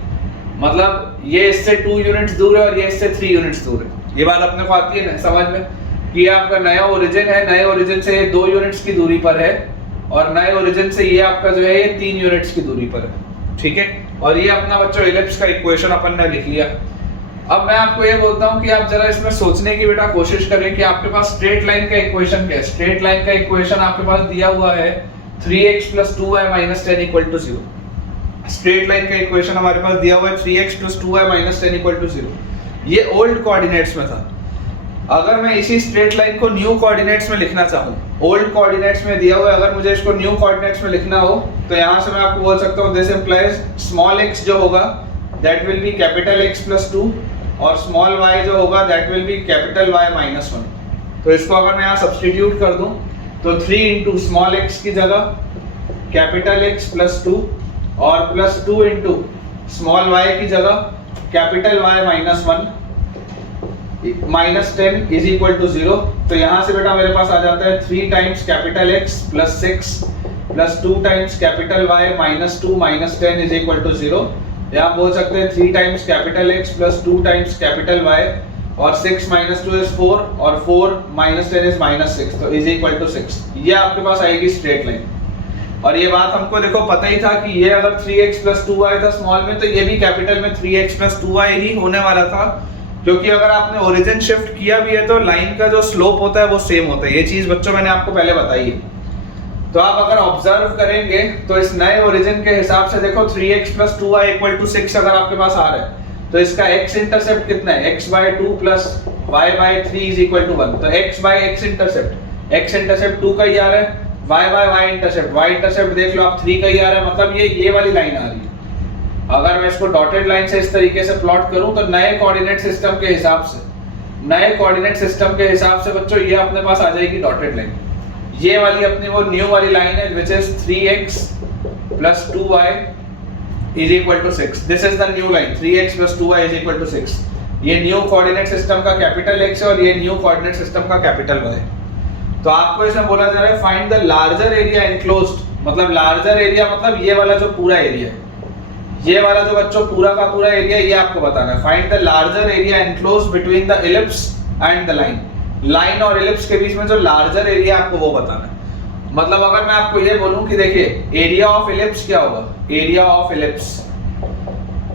मतलब ये इससे 2 यूनिट्स दूर है और ये इससे 3 यूनिट्स दूर है। ये बात अपने को आती है ना समझ में कि ये आपका नया ओरिजिन है, नए ओरिजिन से ये 2 यूनिट्स की दूरी पर है और नए ओरिजिन से ये आपका जो है ये 3 यूनिट्स की दूरी पर है। ठीक है, और ये अपना बच्चों इलिप्स का इक्वेशन अपन ने लिख लिया। अब मैं आपको ये बोलता हूँ कि आप जरा इसमें सोचने की बेटा कोशिश करें कि आपके पास स्ट्रेट लाइन का इक्वेशन क्या है। स्ट्रेट लाइन का इक्वेशन आपके पास दिया हुआ है 3x + 2y - 10 = 0। स्ट्रेट लाइन का इक्वेशन हमारे पास दिया हुआ है 3x + 2y - 10 = 0। ये ओल्ड कोऑर्डिनेट्स में था। अगर मैं इसी स्ट्रेट लाइन को न्यू कोऑर्डिनेट्स में लिखना चाहूँ, ओल्ड कोऑर्डिनेट्स में दिया हुआ है, अगर मुझे इसको न्यू कोऑर्डिनेट्स में लिखना हो तो यहाँ से मैं आपको बोल सकता हूँ दिस इंप्लाइज स्मॉल x जो होगा that will be capital X + 2 और स्मॉल y जो होगा that will be capital Y - 1। तो इसको अगर मैं यहाँ सब्स्टिट्यूट कर दूं तो 3 × स्मॉल x की जगह कैपिटल X + 2 और +2 × स्मॉल y की जगह capital Y - 1 -10 is equal to 0। तो यहाँ से बेटा मेरे पास आ जाता है 3 times capital X + 6 +2 times capital Y -2 -10 is equal to 0। यहाँ बोल सकते हैं 3 times capital X + 2 times capital Y और 6 - 2 इज 4 और 4 - 10 इज -6 तो इज इक्वल टू 6। ये आपके पास आएगी स्ट्रेट लाइन। और ये बात हमको देखो पता ही था कि ये अगर 3x + 2y था स्मॉल में तो ये भी कैपिटल में 3x + 2y ही होने वाला था, क्योंकि अगर आपने ओरिजिन शिफ्ट किया भी है तो लाइन का जो स्लोप होता है वो सेम होता है। ये चीज बच्चों मैंने आपको पहले बताई है। तो आप अगर ऑब्जर्व करेंगे तो इस नए ओरिजिन के हिसाब से देखो 3x + 2y = 6 अगर आपके पास आ रहा है तो इसका x इंटरसेप्ट कितना है? x/2 + y/3 = 1। तो x/x इंटरसेप्ट 2 का ही आ रहा है, y इंटरसेप्ट देख लो आप 3 का ही आ रहा है। मतलब ये वाली लाइन आ रही है। अगर मैं इसको डॉटेड लाइन से इस तरीके से प्लॉट करूं तो नए कोऑर्डिनेट सिस्टम के हिसाब से बच्चों ये अपने पास आ जाएगी डॉटेड लाइन। ये वाली अपनी वो न्यू वाली लाइन है which is 3x + 2y = 6। This is the new line 3x + 2y = 6। ये न्यू कोऑर्डिनेट सिस्टम का कैपिटल X है और ये न्यू कोऑर्डिनेट सिस्टम का कैपिटल Y। तो आपको इसमें बोला जा रहा है find the larger area enclosed. मतलब लार्जर एरिया मतलब ये वाला जो पूरा एरिया है, ये वाला जो बच्चों पूरा का पूरा एरिया ये आपको बताना है। Find the larger area enclosed between the ellipse and the line. Line और इलिप्स के बीच में जो लार्जर एरिया आपको वो बताना है। मतलब अगर मैं आपको ये बोलूं कि देखिए एरिया ऑफ इलिप्स क्या होगा, एरिया ऑफ इलिप्स,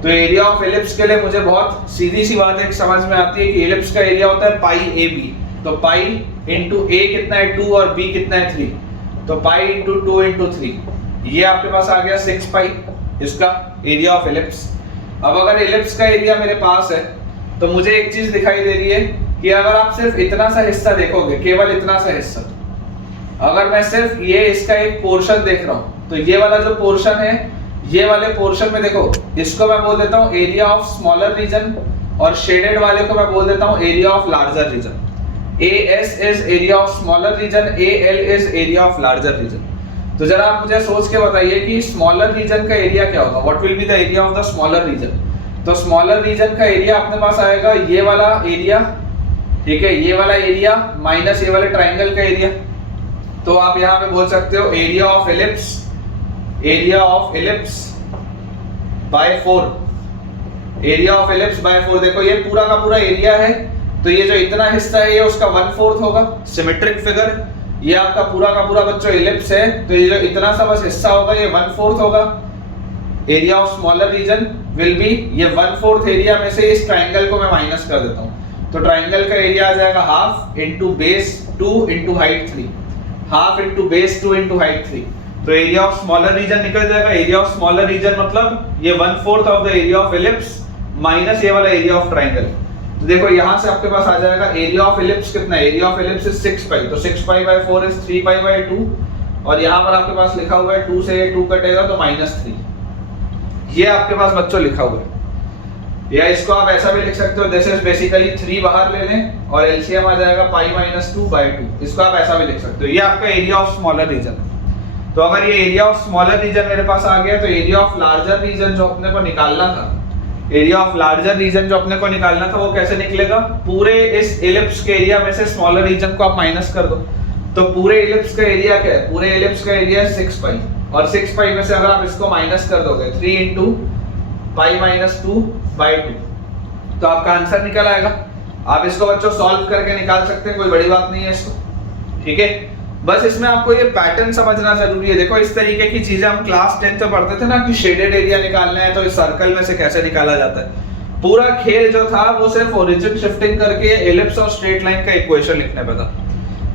तो एरिया ऑफ इलिप्स के लिए मुझे बहुत सीधी सी बात एक समझ में आती है कि इलिप्स का एरिया होता है πAB। तो पाई इंटू a कितना है 2 और b कितना है 3, तो पाई इंटू 2 इंटू 3 ये आपके पास आ गया 6 पाई इसका एरिया ऑफ इलिप्स। अब अगर इलिप्स का एरिया मेरे पास है तो मुझे एक चीज दिखाई दे रही है कि अगर आप सिर्फ इतना सा हिस्सा देखोगे, केवल इतना सा हिस्सा, अगर मैं सिर्फ ये इसका एक पोर्शन देख रहा हूं तो ये वाला जो पोर्शन है, ये वाले पोर्शन में देखो, इसको मैं बोल देता हूं एरिया ऑफ स्मॉलर रीजन, और शेडेड वाले को मैं बोल देता हूं area of larger region. AS is area of smaller region, AL is area of larger region. तो जरा आप मुझे सोच के बताइए कि स्मॉलर रीजन का एरिया क्या होगा, what will be the area of the smaller region. तो स्मॉलर रीजन का एरिया अपने पास आएगा ये वाला एरिया, ठीक है, ये वाला एरिया माइनस ये वाले ट्राइंगल का एरिया। तो आप यहां पे बोल सकते हो area of ellipse, area of ellipse by 4, area of ellipse by 4। देखो ये पूरा का पूरा एरिया है, तो ये जो इतना हिस्सा है ये उसका 1/4 होगा, सिमेट्रिक फिगर। ये आपका पूरा का पूरा बच्चों एलिप्स है, तो ये जो इतना सा बस हिस्सा होगा ये 1/4 होगा। Area of smaller region will be ये 1/4 एरिया में से इस ट्राइंगल को मैं माइनस कर देता हूं, तो ट्राइंगल का एरिया आ जाएगा half into base 2 into height 3, half into base 2 into height 3। तो एरिया ऑफ स्मॉलर रीजन निकल जाएगा। एरिया ऑफ स्मॉलर रीजन मतलब ये 1/4 of the area of ellipse minus ये वाला एरिया ऑफ ट्राइंगल। तो देखो यहां से आपके पास आ जाएगा एरिया ऑफ एलिप्स कितना है, एरिया ऑफ एलिप्स इज 6 पाई, तो 6 pi by 4 is 3 pi by 2, और यहां पर आपके पास लिखा हुआ है 2 से ये 2 कटेगा तो -3। ये आपके पास बच्चों लिखा हुआ है, या इसको आप ऐसा भी लिख सकते हो, दिस इज बेसिकली 3 बाहर ले लें और एलसीएम आ जाएगा पाई -2 बाय 2। इसको आप ऐसा भी लिख सकते हो। ये आपका एरिया ऑफ स्मॉलर रीजन। तो अगर ये एरिया ऑफ स्मॉलर रीजन मेरे पास आ गया, तो एरिया ऑफ लार्जर रीजन जो अपने को निकालना था, एरिया ऑफ लार्जर रीजन जो अपने को निकालना था वो कैसे निकलेगा, पूरे इस एलिप्स के एरिया में से स्मॉलर रीजन को आप माइनस कर दो। तो पूरे एलिप्स का एरिया क्या है, पूरे एलिप्स का एरिया है 6 पाई, और 6 पाई में से अगर आप इसको माइनस कर दोगे 3 इंटू पाई -2 बाय 2, तो आपका आंसर निकल आएगा। आप इसको बच्चों सॉल्व करके निकाल सकते हैं, कोई बड़ी बात नहीं है इसको, ठीक है। बस इसमें आपको ये पैटर्न समझना जरूरी है। देखो इस तरीके की चीजें हम क्लास 10 में पढ़ते थे ना, कि शेडेड एरिया निकालना है तो इस सर्कल में से कैसे निकाला जाता है। पूरा खेल जो था वो सिर्फ ओरिजिन शिफ्टिंग करके एलिप्स और स्ट्रेट लाइन का इक्वेशन लिखने पे था।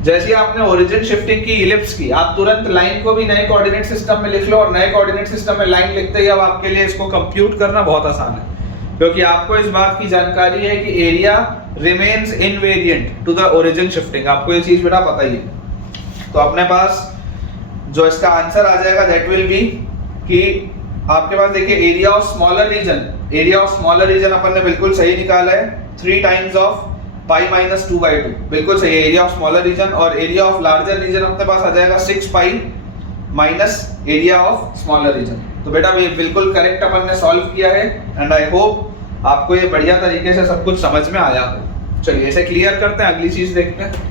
जैसे आपने ओरिजिन शिफ्टिंग की, एलिप्स की, आप तुरंत लाइन को भी नए कोऑर्डिनेट सिस्टम में लिख लो, और नए कोऑर्डिनेट सिस्टम में लाइन लिखते ही अब आपके लिए इसको कंप्यूट करना बहुत आसान है, क्योंकि आपको इस बात की जानकारी है कि area remains invariant to the origin shifting. आपको ये चीज बेटा पता ही है। तो अपने पास जो इसका आंसर आ जाएगा दैट विल बी कि आपके पास देखिए area of smaller region, area of smaller region अपन ने बिल्कुल सही निकाला है, 3 टाइम्स ऑफ पाई -2 बाय 2, बिल्कुल सही है एरिया ऑफ स्मॉलर रीजन। और एरिया ऑफ लार्जर रीजन अपने पास आ जाएगा 6 pi minus area of smaller region. तो बेटा ये बिल्कुल करेक्ट अपन ने सॉल्व किया है, एंड आई होप आपको ये बढ़िया तरीके से सब कुछ समझ में आया हो। चलिए इसे क्लियर करते हैं, अगली चीज देखते हैं।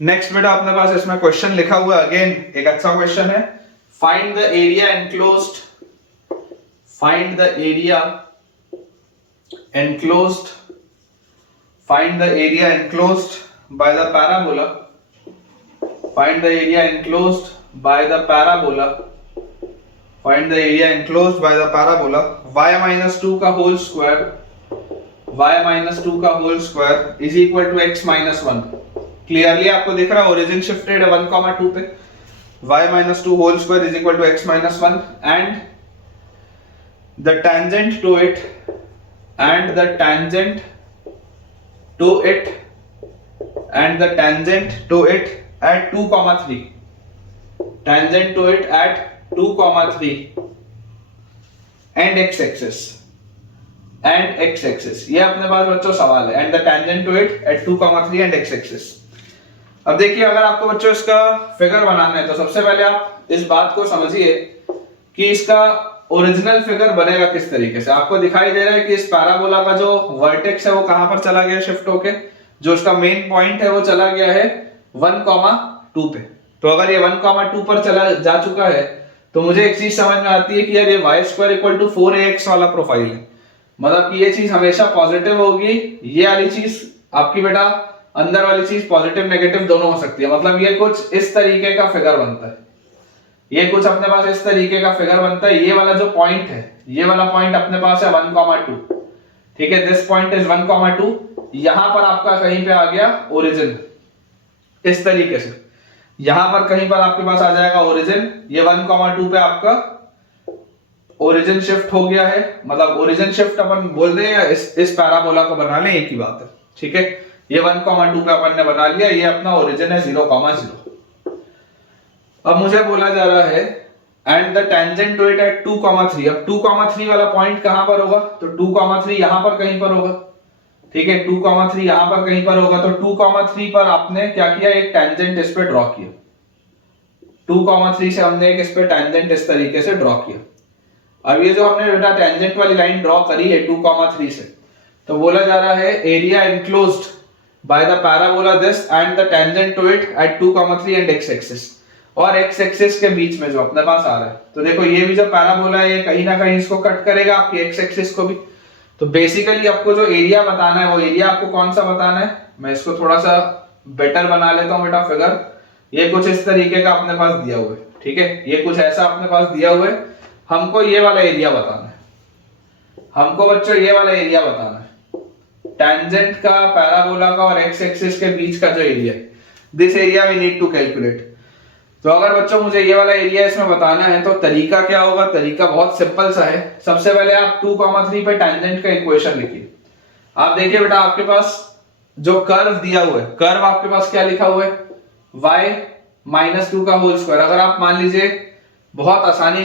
नेक्स्ट बेटा अपने पास इसमें क्वेश्चन लिखा हुआ है, अगेन एक अच्छा क्वेश्चन है। Find the area enclosed, find the area enclosed, find the area enclosed by the parabola, find the area enclosed by the parabola, find the area enclosed by the parabola y-2 का whole square, y-2 का whole square is equal to x - 1। Clearly आपको दिख रहा है origin shifted है 1,2 पे, y-2 whole square is equal to x - 1, and the tangent to it, and the tangent to it, and the tangent to it at 2,3, tangent to it at 2,3 and x axis, and x axis. ये अपने पास बच्चों सवाल है, and the tangent to it at 2,3 and x axis. अब देखिए अगर आपको बच्चों इसका फिगर बनाना है तो सबसे पहले आप इस बात को समझिए कि इसका ओरिजिनल फिगर बनेगा किस तरीके से। आपको दिखाई दे रहा है कि इस पैराबोला का जो वर्टेक्स है वो कहां पर चला गया शिफ्ट होके, जो उसका मेन पॉइंट है वो चला गया है 1,2 पे। तो अगर ये 1,2 पर चला जा चुका है तो मुझे एक चीज समझ में आती है कि यार ये y² = 4ax वाला प्रोफाइल है, मतलब कि ये चीज हमेशा पॉजिटिव होगी। ये वाली चीज आपकी बेटा अंदर वाली चीज पॉजिटिव नेगेटिव दोनों हो सकती है, मतलब ये कुछ इस तरीके का फिगर बनता है, ये कुछ अपने पास इस तरीके का फिगर बनता है। ये वाला जो पॉइंट है, ये वाला पॉइंट अपने पास है 1,2, ठीक है, दिस पॉइंट इज 1,2। यहां पर आपका कहीं पे आ गया ओरिजिन, इस तरीके से यहां पर कहीं पर आपके पास आ जाएगा ओरिजिन। ये 1,2 पे आपका ओरिजिन शिफ्ट हो गया है, मतलब ओरिजिन शिफ्ट अपन बोल दें या इस पैराबोला को बना लें, एक ही बात है, ठीक है। ये 1,2 पे अपन ने बना लिया, ये अपना ओरिजिन है 0,0, अब मुझे बोला जा रहा है and the tangent to it at 2,3। अब 2,3 वाला पॉइंट कहां पर होगा? तो 2,3 यहां पर कहीं पर होगा, ठीक है, 2,3 यहां पर कहीं पर होगा। तो 2,3 पर आपने क्या किया, एक टेंजेंट इस पे ड्रॉ किया। 2,3 से हमने एक इस पे टेंजेंट इस तरीके से ड्रॉ किया। अब ये जो हमने बेटा टेंजेंट वाली लाइन ड्रॉ करी है 2,3 से, तो बोला जा रहा है area enclosed by the parabola this and the tangent to it at 2,3 and x axis, और एक्स एक्सिस के बीच में जो अपने पास आ रहा है। तो देखो ये भी जो पैराबोला है ये कहीं ना कहीं इसको कट करेगा, आपकी एक्स एक्सिस को भी। तो बेसिकली आपको जो एरिया बताना है वो एरिया आपको कौन सा बताना है, मैं इसको थोड़ा सा बेटर बना लेता हूं बेटा फिगर। ये कुछ इस तरीके का अपने पास दिया हुआ है, ठीक है, ये कुछ ऐसा अपने पास दिया हुआ है। हमको ये वाला एरिया बताना है, हमको बच्चों ये वाला एरिया बताना है, टेंजेंट का, पैराबोला का और एक्स एक्सिस के बीच का जो एरिया है, this area we need to calculate. तो अगर बच्चों मुझे ये वाला एरिया इसमें बताना है तो तरीका क्या होगा? तरीका बहुत सिंपल सा है। सबसे पहले आप 2,3 पे टेंजेंट का इक्वेशन लिखिए। आप देखिए बेटा आपके पास जो कर्व दिया हुआ है, कर्व आपके पास क्या लिखा हुआ है, y-2 का होल स्क्वायर। अगर आप मान लीजिए बहुत आसानी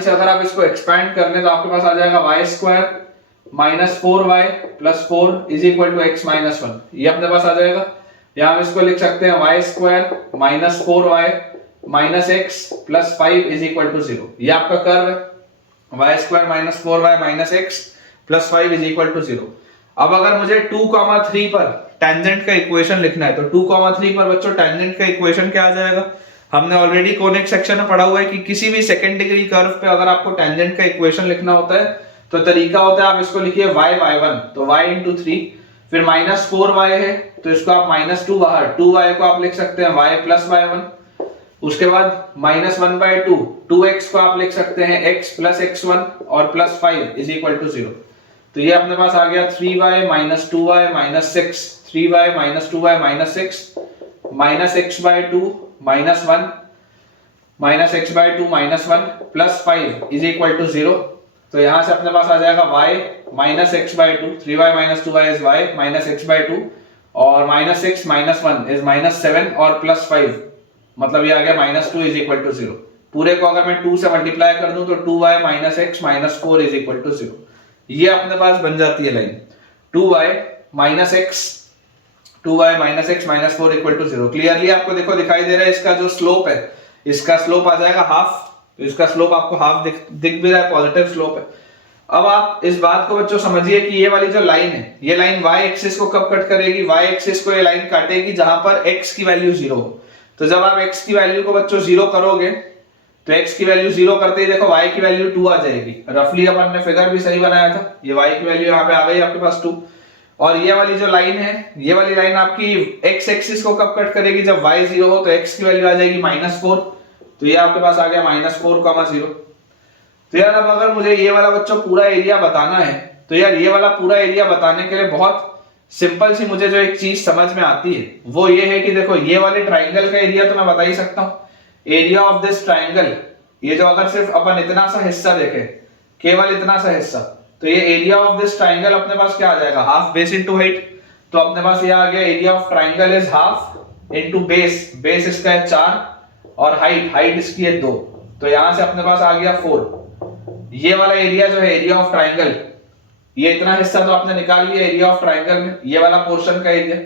से अगर आप इसको एक्सपैंड कर लें तो आपके पास आ जाएगा y² minus 4y plus 4 is equal to x minus 1। ये अपने पास आ जाएगा। या हम इसको लिख सकते हैं y² minus 4y minus x plus 5 is equal to 0। ये आपका कर्व है, y² minus 4y minus x plus 5 is equal to 0। अब अगर मुझे 2,3 पर टेंजेंट का इक्वेशन लिखना है तो 2,3 पर बच्चों टेंजेंट का इक्वेशन क्या आ जाएगा? हमने ऑलरेडी कोनिक सेक्शन में पढ़ा हुआ है कि किसी भी सेकंड डिग्री कर्व पे अगर आपको टेंजेंट का इक्वेशन लिखना होता है तो तरीका होता है आप इसको लिखिए y/1, तो y इंटू 3, फिर माइनस 4y है तो इसको आप माइनस 2 बाहर, 2y को आप लिख सकते हैं y प्लस y1। उसके बाद माइनस 1/2, 2x को आप लिख सकते हैं x प्लस x1 और प्लस 5 इज इक्वल टू 0। तो ये अपने पास आ गया 3y minus 2y minus 6, 3y minus 2y minus 6 minus x/2 minus 1 minus x/2 minus 1 plus 5 is equal to 0। तो यहां से अपने पास आ जाएगा y minus x/2, 3y minus 2y is y minus x/2 और माइनस 6 माइनस 1 इज माइनस 7 और plus 5, मतलब ये आ गया माइनस 2 इज इक्वल टू 0। पूरे को अगर मैं 2 से मल्टीप्लाई कर दूं तो 2y minus x minus 4 is equal to 0। ये अपने पास बन जाती है line 2y minus x, 2y minus x minus 4 equal to 0। Clearly आपको देखो दिखाई दे रहा है इसका जो स्लोप है, इसका स्लोप आ जाएगा हाफ, तो इसका स्लोप आपको हाफ दिख भी रहा है, पॉजिटिव स्लोप है। अब आप इस बात को बच्चों समझिए कि ये वाली जो लाइन है, ये लाइन y एक्सिस को कब कट करेगी? y एक्सिस को ये लाइन काटेगी जहां पर x की वैल्यू 0 हो। तो जब आप x की वैल्यू को बच्चों 0 करोगे तो x की वैल्यू 0 करते ही देखो y की वैल्यू 2 आ जाएगी। रफली अपन ने फिगर भी सही बनाया था, ये y की वैल्यू यहाँ पे आ गई आपके पास 2। और ये वाली जो लाइन है, ये वाली लाइन आपकी x एक्सिस को कब कट करेगी? जब y 0 हो तो x की वैल्यू आ जाएगी -4, तो ये आपके पास आ गया -4,0। तो यार अब अगर मुझे ये वाला बच्चों पूरा एरिया बताना है तो यार ये वाला पूरा एरिया बताने के लिए बहुत सिंपल सी मुझे जो एक चीज समझ में आती है वो ये है कि देखो ये वाले ट्राइंगल का एरिया तो मैं बता ही सकता हूँ, एरिया ऑफ दिस ट्राइंगल, ये जो अगर सिर्फ अपन इतना सा हिस्सा देखें, केवल इतना सा हिस्सा, तो ये एरिया ऑफ दिस ट्राइंगल अपने पास क्या आ जाएगा? Half base into height. तो अपने पास ये आ गया area of triangle is half into base, base इसका है 4 और हाइट इसकी है 2, तो यहां से अपने पास आ गया 4। ये वाला एरिया जो है एरिया ऑफ ट्राइंगल, ये इतना हिस्सा तो आपने निकाल लिया एरिया ऑफ ट्राइंगल में, ये वाला पोर्शन का एरिया।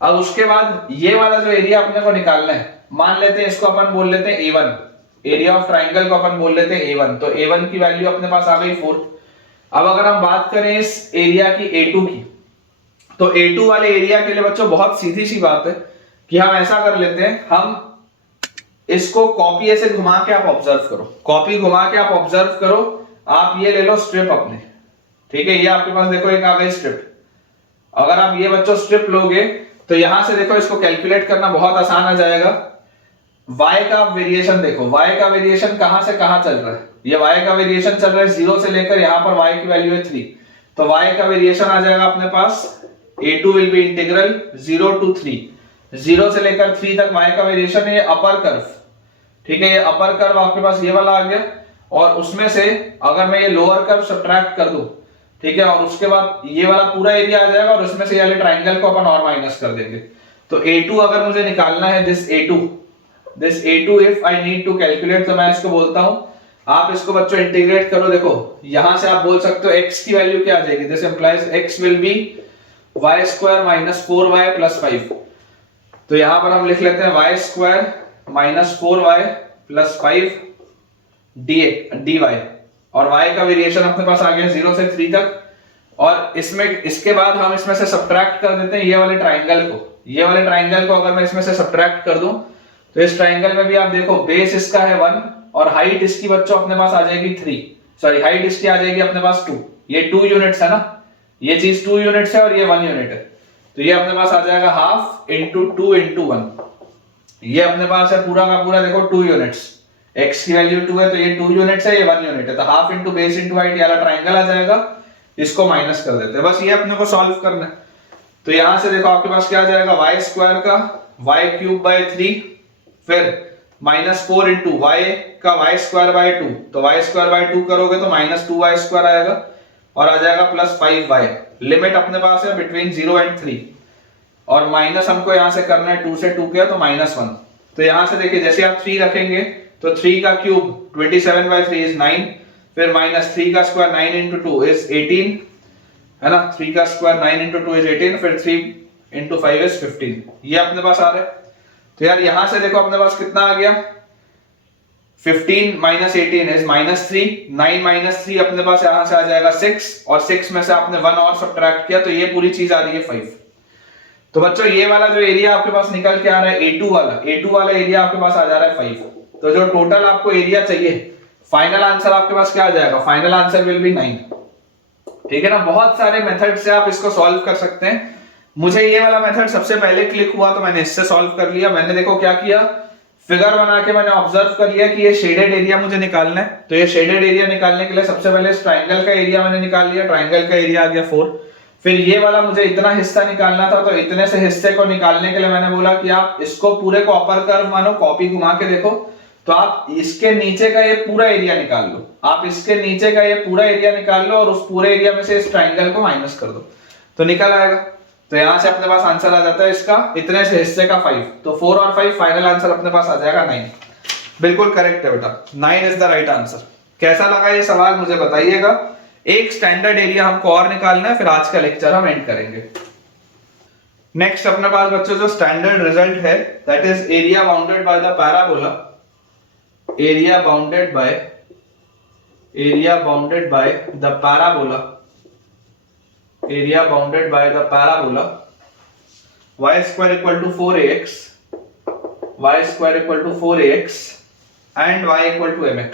अब उसके बाद ये वाला जो एरिया अपने को निकालना है, मान लेते हैं इसको अपन बोल लेते हैं A1, एरिया ऑफ ट्राइंगल को अपन बोल लेते हैं A1, तो A1 की वैल्यू अपने पास आ गई 4। अब अगर हम बात करें इस एरिया की A2 की, तो A2 वाले एरिया के लिए बच्चों बहुत सीधी सी बात है कि हम ऐसा कर लेते हैं, हम इसको कॉपी ऐसे घुमा के आप ऑब्जर्व करो, कॉपी घुमा के आप ऑब्जर्व करो। आप ये ले लो स्ट्रिप अपने, ठीक है, ये आपके पास देखो एक आ गई स्ट्रिप। अगर आप ये बच्चों स्ट्रिप लोगे तो यहां से देखो इसको कैलकुलेट करना बहुत आसान आ जाएगा। y का वेरिएशन देखो, y का वेरिएशन कहां से कहां चल रहा है? ये y का वेरिएशन चल रहा है 0 से लेकर यहां पर y की वैल्यू है 3, तो y का वेरिएशन आ जाएगा अपने पास A2 will be integral 0 to 3, 0 से लेकर 3 तक y का वेरिएशन है, ये अपर कर्व, ठीक है, ये अपर कर्व आपके पास ये वाला आ गया। और उसमें से अगर मैं ये लोअर कर्व सब्ट्रैक्ट कर दूं, ठीक है, और उसके बाद ये वाला पूरा एरिया आ जाएगा और उसमें से ये वाले ट्राइंगल को अपन और माइनस कर देंगे। तो A2 अगर मुझे निकालना है, this A2, this a2 if I need to calculate, तो मैं इसको बोलता हूं, आप इसको बच्चों इंटीग्रेट करो। देखो यहां से आप बोल सकते हो x की वैल्यू क्या आ जाएगी, this implies x will be y square minus 4y plus 5। तो यहां पर हम लिख लेते हैं y square minus 4y plus 5 dy, और y का वेरिएशन अपने पास आ गया 0 से 3 तक। और इसमें इसके बाद हम इसमें से सब्ट्रैक्ट कर देते हैं ये वाले ट्राइंगल को। ये वाले ट्राइंगल को अगर मैं इसमें से सब्ट्रैक्ट कर दूं तो इस ट्राइंगल में भी आप देखो बेस इसका है 1 और हाइट इसकी बच्चों अपने पास आ जाएगी 3, सॉरी हाइट इसकी आ जाएगी अपने पास 2। ये 2 यूनिट्स है ना, ये चीज 2 यूनिट्स है और ये 1 यूनिट है, तो ये अपने पास आ जाएगा हाफ इंटू 2 इंटू 1। ये अपने पास है पूरा का पूरा देखो 2 यूनिट्स, x की वैल्यू 2 है तो ये 2 यूनिट्स है, ये 1 यूनिट है, तो half into base into height वाला ट्राइंगल आ जाएगा। इसको माइनस कर देते हैं, बस ये अपने को सॉल्व करना है। तो यहां से देखो आपके पास क्या आ जाएगा, y स्क्वायर का y क्यूब बाय 3, फिर माइनस 4 इंटू y का y स्क्वायर बाय 2, तो y स्क्वायर बाय 2 करोगे तो माइनस 2y स्क्वायर आएगा और आ जाएगा प्लस 5y। लिमिट अपने पास है बिटवीन 0 एंड 3, और माइनस हमको यहां से करना है 2 से 2 किया तो माइनस 1। तो यहां से देखिए जैसे आप 3 रखेंगे तो 3 का क्यूब 27 बाय 3 इज 9, फिर माइनस 3 का स्क्वायर 9 इंटू 2 इज 18, है ना, 3 का स्क्वायर 9 इंटू 2 इज 18, फिर 3 इंटू 5 इज 15। ये अपने पास आ रहा है। तो यार यहां से देखो अपने पास कितना आ गया, 15 माइनस 18 इज माइनस 3, 9 माइनस 3 अपने पास यहां से आ जाएगा 6, और 6 में से आपने 1 और सब्ट्रैक्ट किया तो ये पूरी चीज आ रही है 5। तो बच्चों ये वाला जो एरिया आपके पास निकल के आ रहा है A2 वाला एरिया आपके पास आ जा रहा है 5। तो जो टोटल आपको एरिया चाहिए, फाइनल आंसर आपके पास क्या आ जाएगा, फाइनल आंसर विल बी 9। ठीक है ना, बहुत सारे मेथड से आप इसको सॉल्व कर सकते हैं। मुझे ये वाला मेथड सबसे पहले क्लिक हुआ तो मैंने इससे सॉल्व कर लिया। मैंने देखो क्या किया, फिगर बना के मैंने ऑब्जर्व कर लिया कि ये शेडेड एरिया मुझे निकालना है। तो ये शेडेड एरिया निकालने के लिए सबसे पहले इस ट्राइंगल का एरिया मैंने निकाल लिया, ट्राइंगल का एरिया आ गया 4। फिर ये वाला मुझे इतना हिस्सा निकालना था, तो इतने से हिस्से को निकालने के लिए मैंने बोला कि आप इसको पूरे को अपर कर्व मानो, कॉपी घुमा के देखो तो आप इसके नीचे का ये पूरा एरिया निकाल लो, आप इसके नीचे का ये पूरा एरिया निकाल लो और उस पूरे एरिया में से इस ट्राइंगल को माइनस कर दो तो निकल आएगा। तो यहां से अपने पास आंसर आ जाता है इसका इतने से हिस्से का 5, तो 4 और 5 फाइनल आंसर अपने पास आ जाएगा 9। बिल्कुल करेक्ट है बेटा, 9 इज द राइट आंसर। कैसा लगा ये सवाल मुझे बताइएगा। एक स्टैंडर्ड एरिया हमको और निकालना है, फिर आज का लेक्चर हम एंड करेंगे। नेक्स्ट अपने पास बच्चों जो स्टैंडर्ड रिजल्ट है that is area bounded by the parabola, area bounded by the parabola, y square equal to 4ax, and y equal to mx,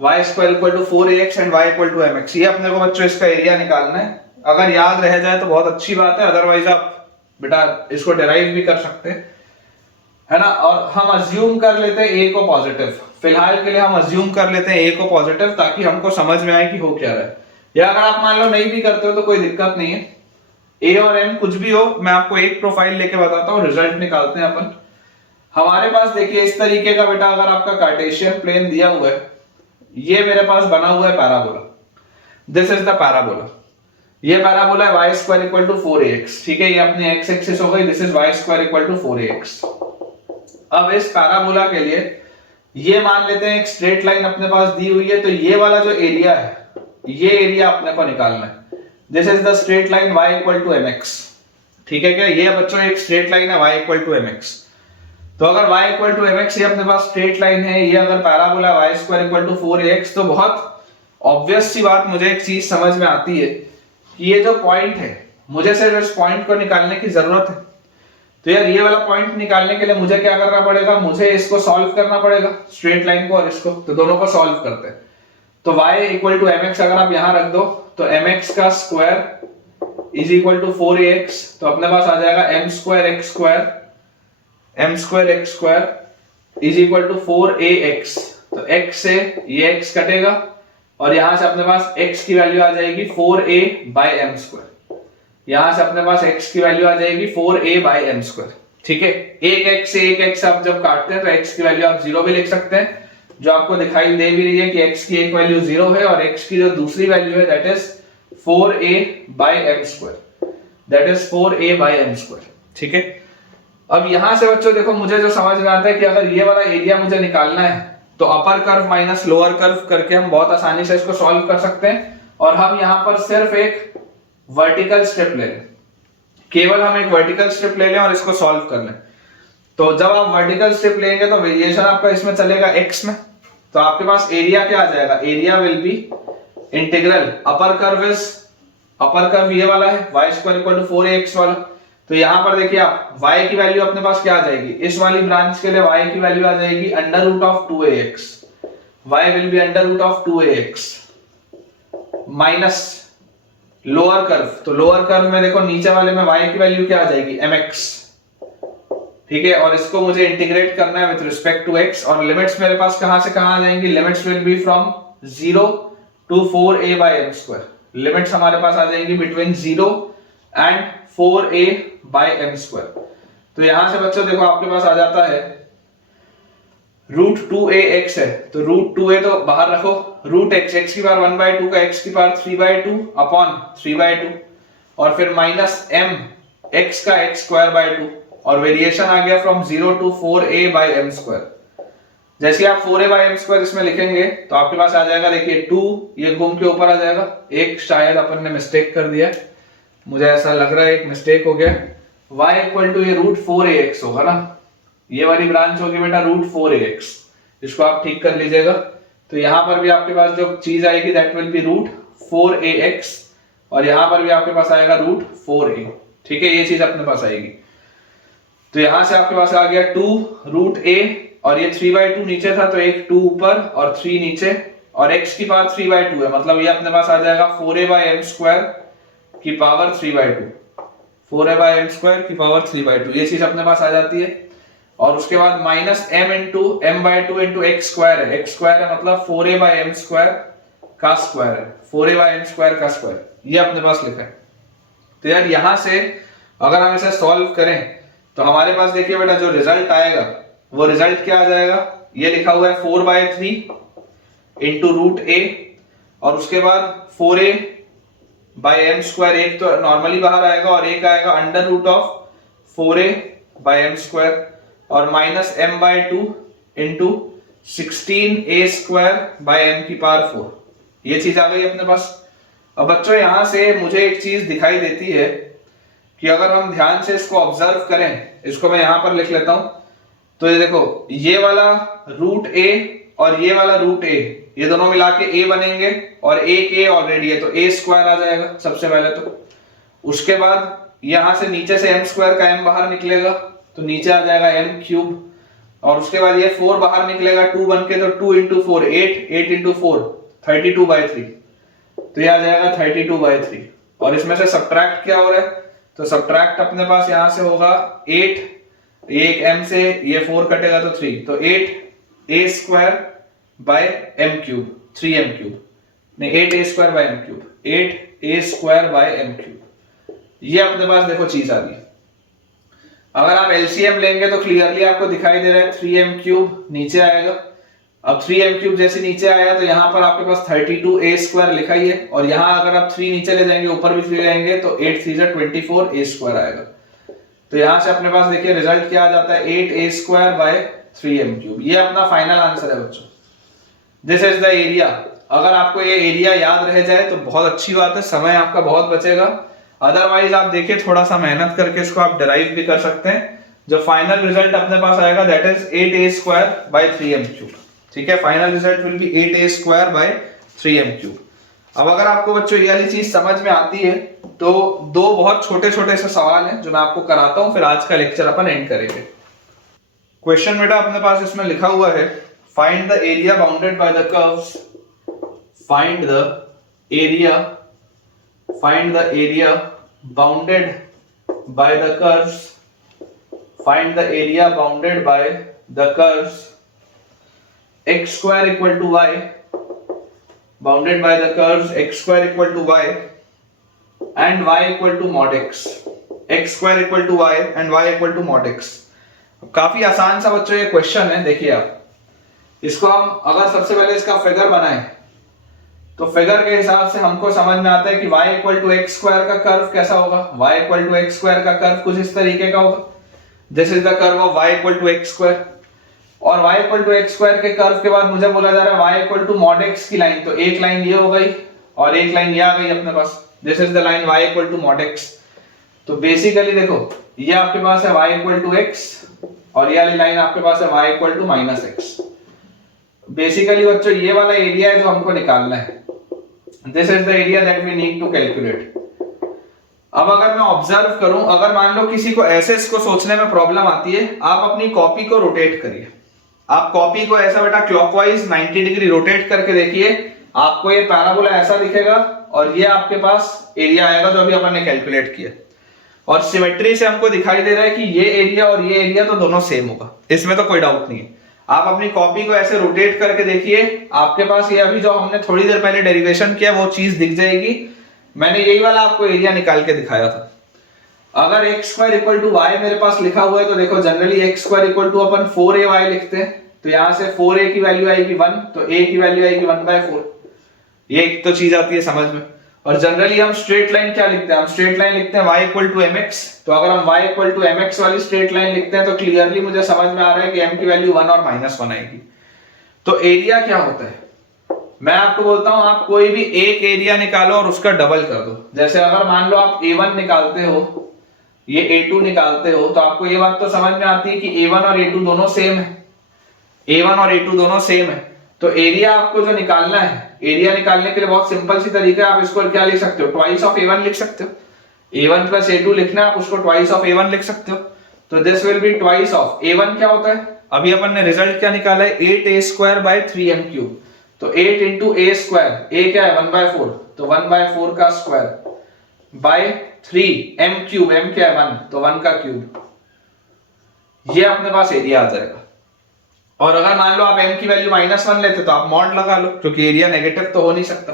y square equal to 4ax and y equal to mx। ये अपने को बच्चों इसका area निकालना है। अगर याद रह जाए तो बहुत अच्छी बात है, अदरवाइज आप बेटा इसको डिराइव भी कर सकते हैं, है ना। और हम अज्यूम कर लेते हैं a को पॉजिटिव, फिलहाल के लिए हम अज्यूम कर लेते हैं a को पॉजिटिव ताकि हमको समझ में आए कि हो क्या रहा है। या अगर आप मान लो नहीं भी करते हो तो कोई दिक्कत नहीं है, a और m कुछ भी हो, मैं आपको एक प्रोफाइल लेके बताता हूँ, रिजल्ट निकालते हैं अपन। हमारे पास देखिए इस तरीके का बेटा अगर आपका कार्टेशियन प्लेन दिया हुआ है, ये मेरे पास बना हुआ है parabola, this is the parabola. ये पैराबोला है y square equal to 4ax, ठीक है, ये अपनी x एक्सिस हो गई, this is y square equal to 4ax। अब इस पैराबोला के लिए ये मान लेते हैं एक स्ट्रेट लाइन अपने पास दी हुई है, तो ये वाला जो एरिया है ये एरिया अपने को निकालना है। This is the straight line y equal to mx, ठीक है क्या, ये बच्चों एक स्ट्रेट लाइन है y इक्वल टू mx। तो अगर y इक्वल टू mx ये अपने पास स्ट्रेट लाइन है, ये अगर parabola y square equal to 4ax, तो बहुत ऑब्वियस सी बात मुझे एक चीज समझ में आती है कि ये जो पॉइंट है मुझे सिर्फ इस पॉइंट को निकालने की जरूरत है। तो यार ये वाला पॉइंट निकालने के लिए मुझे क्या करना पड़ेगा, मुझे इसको सॉल्व करना पड़ेगा, स्ट्रेट लाइन को और इसको, तो दोनों को सॉल्व करते हैं। तो y इक्वल टू mx अगर आप यहां रख दो तो mx का square is equal to 4ax, तो अपने पास आ जाएगा m square x square is equal to 4ax। तो x से ये x कटेगा और यहां से अपने पास x की वैल्यू आ जाएगी 4a बाय m स्क्वायर, यहां से अपने पास x की वैल्यू आ जाएगी 4a बाय m स्क्वायर, ठीक है। एक x से एक x आप जब काटते हैं तो x की वैल्यू आप 0 भी लिख सकते हैं, जो आपको दिखाई दे भी रही है कि x की एक वैल्यू 0 है और x की जो दूसरी वैल्यू है that is 4a by m square, that is 4a by m square, ठीक है। अब यहां से बच्चों देखो मुझे जो समझ में आता है कि अगर ये वाला एरिया मुझे निकालना है तो upper curve minus lower curve करके हम बहुत आसानी से इसको सॉल्व कर सकते हैं। और हम यहां पर सिर्फ एक वर्टिकल स्ट्रिप ले लें, केवल हम एक वर्टिकल स्ट्रिप ले लें और इसको सॉल्व कर लें। तो जब आप वर्टिकल स्ट्रिप लेंगे तो वेरिएशन आपका इसमें चलेगा x में, तो आपके पास एरिया क्या आ जाएगा, area will B integral upper curve ये वाला है y square equal to 4ax वाला। तो यहां पर देखिए आप y की वैल्यू अपने पास क्या आ जाएगी, इस वाली ब्रांच के लिए y की वैल्यू आ जाएगी under root of 2ax, y will be under root of 2ax minus lower curve. तो लोअर कर्व में देखो नीचे वाले में y की वैल्यू क्या आ जाएगी mx, ठीक है। और इसको मुझे इंटीग्रेट करना है विद रिस्पेक्ट टू x, और लिमिट्स मेरे पास कहां से कहां आ जाएंगी, limits will be from 0 to 4a by m square. Limits हमारे पास आ जाएंगी between 0 and 4a by m square. तो यहां से बच्चों देखो आपके पास आ जाता है रूट 2ax है, तो रूट 2a तो बाहर रखो, रूट x की पावर 1/2 का x की पावर 3/2 अपॉन 3/2 और फिर माइनस m x का x स्क्वायर बाय 2 और वेरिएशन आ गया from 0 to 4a by m square. जैसे आप 4a by m स्क्वायर इसमें लिखेंगे तो आपके पास आ जाएगा, देखिए 2 ये घूम के ऊपर आ जाएगा, एक शायद अपन ने मिस्टेक कर दिया, मुझे ऐसा लग रहा है एक मिस्टेक हो गया, y इक्वल टू ये रूट 4ax होगा ना, ये वाली ब्रांच होगी बेटा रूट 4ax, इसको आप ठीक कर लीजिएगा। तो यहां पर भी आपके पास जो चीज आएगी that will be root 4ax और यहां पर भी आपके पास आएगा रूट 4a, ठीक है, ये चीज अपने पास आएगी। तो यहां से आपके पास आ गया 2 रूट a और ये 3/2 नीचे था तो एक 2 ऊपर और 3 नीचे और x की पावर 3/2 है, मतलब ये अपने पास आ जाएगा 4a by m स्क्वायर की power 3/2, 4a by m square की पावर 3/2, ये चीज अपने पास आ जाती है। और उसके बाद minus m into m/2 into x square है, x स्क्वायर है मतलब 4a by m स्क्वायर का स्क्वायर है, 4a by m स्क्वायर का स्क्वायर, ये अपने पास लिखा है। तो यार यहां से अगर हम इसे सॉल्व करें तो हमारे पास देखिए बेटा जो रिजल्ट आएगा वो रिजल्ट क्या आ जाएगा, ये लिखा हुआ है 4/3 इंटू रूट a और उसके बाद 4a by m स्क्वायर, एक तो नॉर्मली बाहर आएगा और एक आएगा under root of 4a by m square और minus m/2 into 16a square by m की पावर 4, ये चीज आ गई अपने पास। अब बच्चों यहां से मुझे एक चीज दिखाई देती है कि अगर हम ध्यान से इसको ऑब्जर्व करें, इसको मैं यहां पर लिख लेता हूं, तो ये देखो ये वाला रूट a और ये वाला रूट a, ये दोनों मिला के a बनेंगे और एक a ऑलरेडी है तो a स्क्वायर आ जाएगा सबसे पहले। तो उसके बाद यहां से नीचे से m स्क्वायर का m बाहर निकलेगा तो नीचे आ जाएगा m क्यूब और उसके बाद ये 4 बाहर निकलेगा 2 बन के, तो 2 इंटू 4 8 इंटू 4 32/3, तो ये आ जाएगा 32/3 और इसमें से सब्ट्रैक्ट क्या हो रहा है, तो सब्ट्रैक्ट अपने पास यहां से होगा 8, एक m से ये 4 कटेगा तो 3, तो 8a square by m cube 3m cube नहीं 8a square by m cube 8a square by m cube, ये अपने पास देखो चीज आ गई। अगर आप एलसीएम लेंगे तो क्लियरली आपको दिखाई दे रहा है 3m क्यूब नीचे आएगा। अब 3m क्यूब जैसे नीचे आया तो यहाँ पर आपके पास 32a स्क्वायर लिखा ही है और यहाँ अगर आप 3 नीचे ले जाएंगे ऊपर भी 3 ले जाएंगे तो 8 3 24a स्क्वायर आएगा। तो यहाँ से अपने पास देखिए रिजल्ट क्या आ जाता है 8a square by 3m cube, ये अपना फाइनल आंसर है बच्चों। This is the area. अगर आपको ये एरिया याद रह जाए तो बहुत अच्छी बात है, समय आपका बहुत बचेगा, अदरवाइज आप देखिए थोड़ा सा मेहनत करके इसको आप डिराइव भी कर सकते हैं। जो फाइनल रिजल्ट अपने पास आएगा that is 8a square by 3m cube, ठीक है, final result will be 8a square by 3m cube. अब अगर आपको बच्चों ये वाली चीज समझ में आती है तो दो बहुत छोटे छोटे से सवाल हैं जो मैं आपको कराता हूं, फिर आज का लेक्चर अपन एंड करेंगे। क्वेश्चन बेटा अपने पास इसमें लिखा हुआ है find the area bounded by the curves, find the area bounded by the curves, find the area bounded by the curves x square equal to y, bounded by the curves x square equal to y and y equal to mod x, x square equal to y and y equal to mod x। काफी आसान सा बच्चों ये question है, देखिए आप इसको हम अगर सबसे पहले इसका फिगर बनाएं तो फिगर के हिसाब से हमको समझ में आता है कि y equal to x square का कर्व कैसा होगा, y equal to x square का कर्व कुछ इस तरीके का होगा। This is the curve of y equal to x square, और y equal to x square के कर्व के बाद मुझे बोला जा रहा है y equal to mod x की लाइन, तो एक लाइन ये हो गई और एक लाइन ये आ गई अपने पास, this is the line y equal to mod x। तो बेसिकली देखो ये आपके पास है y इक्वल टू x और ये वाली लाइन आपके पास है y equal to minus x। Basically बच्चों ये वाला एरिया है जो हमको निकालना है, this is the area that we need to calculate. अब अगर मैं ऑब्जर्व करूं, अगर मान लो किसी को ऐसे इसको सोचने में प्रॉब्लम आती है, आप अपनी कॉपी को रोटेट करिए, आप कॉपी को ऐसा बेटा क्लॉकवाइज 90 डिग्री रोटेट करके देखिए, आपको ये पैराबोला ऐसा दिखेगा और ये आपके पास एरिया आएगा जो अभी अपन ने कैलकुलेट किया, और सिमेट्री से हमको दिखाई दे रहा है कि ये एरिया और ये एरिया तो दोनों सेम होगा, इसमें तो कोई डाउट नहीं है। आप अपनी कॉपी को ऐसे रोटेट करके देखिए, आपके पास ये अभी जो हमने थोड़ी देर पहले डेरिवेशन किया वो चीज दिख जाएगी। मैंने यही वाला आपको एरिया निकाल के दिखाया था। अगर x square equal to y मेरे पास लिखा हुआ है तो देखो generally x square equal to अपन 4ay लिखते हैं, तो यहां से 4a की वैल्यू आएगी 1, तो a की वैल्यू आएगी 1/4। ये एक तो चीज आती है समझ में। और जनरली हम स्ट्रेट लाइन क्या लिखते हैं, हम स्ट्रेट लाइन लिखते हैं y इक्वल टू mx, तो अगर हम y इक्वल टू mx वाली स्ट्रेट लाइन लिखते हैं तो क्लियरली मुझे समझ में आ रहा है कि m की वैल्यू 1 और -1 आएगी। तो एरिया क्या होता है, मैं आपको बोलता हूं आप कोई भी एक एरिया निकालो और उसका डबल कर दो। जैसे अगर मान लो आप a1 निकालते हो, ये a2 निकालते हो, तो आपको ये बात तो समझ में आती है कि a1 और a2 दोनों सेम है, a1 और a2 दोनों सेम है। तो एरिया आपको जो निकालना है, एरिया निकालने के लिए बहुत सिंपल सी तरीका है, आप इसको क्या लिख सकते हो, ट्वाइस ऑफ a1 लिख सकते हो। a1 प्लस a2 लिखना है, आप उसको ट्वाइस ऑफ a1 लिख सकते हो। तो this will be twice of a1 क्या होता है, अभी अपन ने रिजल्ट क्या निकाला है, 8a square by 3m cube. तो 8 इंटू a स्क्वायर, a क्या है 1/4, तो 1/4 का square bye 3m cube, m क्या है 1, तो 1 का क्यूब, ये अपने पास एरिया आ जाएगा। और अगर मान लो आप m की वैल्यू -1 लेते तो आप मॉड लगा लो, क्योंकि एरिया नेगेटिव तो हो नहीं सकता।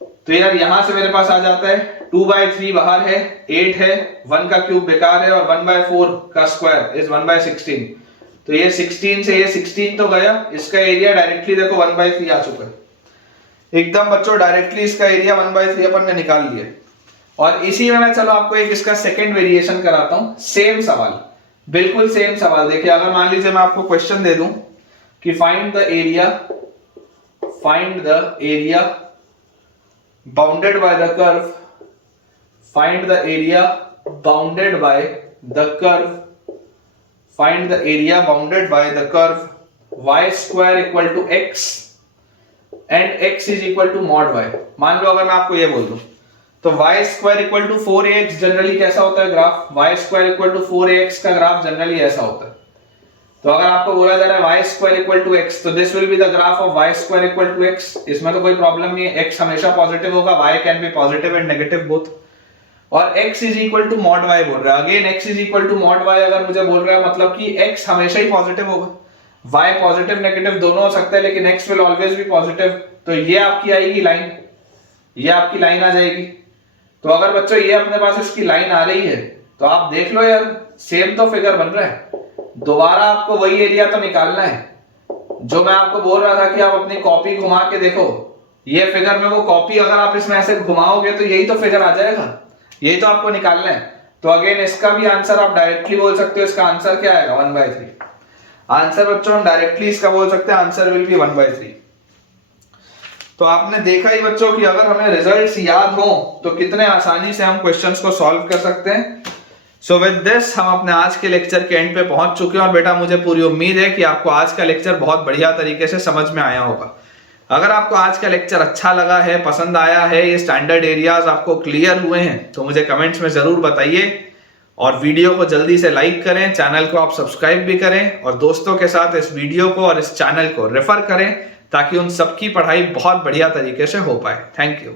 तो यार यहां से मेरे पास आ जाता है 2/3 बाहर है, 8 है, 1 का क्यूब बेकार है, और 1/4 का स्क्वायर इज 1/16। तो ये 16 से ये 16 तो गया, इसका एरिया डायरेक्टली देखो 1/3 आ चुका है एकदम बच्चों, डायरेक्टली इसका एरिया 1/3 अपन ने निकाल लिया। और इसी में मैं चलो आपको एक इसका सेकंड वेरिएशन कराता हूं, सेम सवाल, बिल्कुल सेम सवाल। देखिए अगर मान लीजिए मैं आपको क्वेश्चन दे दूं कि find the area bounded by the curve, find the area bounded by the curve, find the area bounded by the curve y square equal to x and x is equal to mod y। मान लो अगर मैं आपको ये बोल दूं तो y square equal to 4ax generally कैसा होता है graph, y square equal to 4ax का ग्राफ जनरली ऐसा होता है। तो अगर आपको बोला जा रहा है y square equal to x, तो this will be the graph of y square equal to x। इसमें तो कोई प्रॉब्लम नहीं है, x हमेशा पॉजिटिव होगा, y can be positive and negative both. और x is equal to mod y बोल रहा है, again x is equal to mod y अगर मुझे बोल रहा है मतलब कि x हमेशा ही पॉजिटिव होगा, y पॉजिटिव नेगेटिव दोनों हो सकता है, लेकिन x will always be positive. तो ये आपकी आएगी लाइन, ये आपकी लाइन आ जाएगी। तो अगर बच्चों ये अपने पास इसकी लाइन आ रही है तो आप देख लो यार सेम तो फिगर बन रहा है। दोबारा आपको वही एरिया तो निकालना है जो मैं आपको बोल रहा था कि आप अपनी कॉपी घुमा के देखो, ये फिगर में वो कॉपी अगर आप इसमें ऐसे घुमाओगे तो यही तो फिगर आ जाएगा, यही तो आपको निकालना है। तो अगेन इसका भी आंसर आप डायरेक्टली बोल सकते हो, इसका आंसर क्या आएगा 1/3। आंसर बच्चों हम डायरेक्टली इसका बोल सकते हैं, आंसर विल बी 1/3। तो आपने देखा ही बच्चों कि अगर हमें रिजल्ट्स याद हो तो कितने आसानी से हम क्वेश्चंस को सॉल्व कर सकते हैं। सो विद दिस हम अपने आज के लेक्चर के एंड पे पहुंच चुके हैं, और बेटा मुझे पूरी उम्मीद है कि आपको आज का लेक्चर बहुत बढ़िया तरीके से समझ में आया होगा। अगर आपको आज का लेक्चर अच्छा लगा है, पसंद आया है, ये स्टैंडर्ड एरियाज आपको क्लियर हुए हैं, तो मुझे कमेंट्स में जरूर बताइए। और वीडियो को जल्दी से लाइक करें, चैनल को आप सब्सक्राइब भी करें, और दोस्तों के साथ इस वीडियो को और इस चैनल को रेफर करें ताकि उन सबकी पढ़ाई बहुत बढ़िया तरीके से हो पाए। Thank you.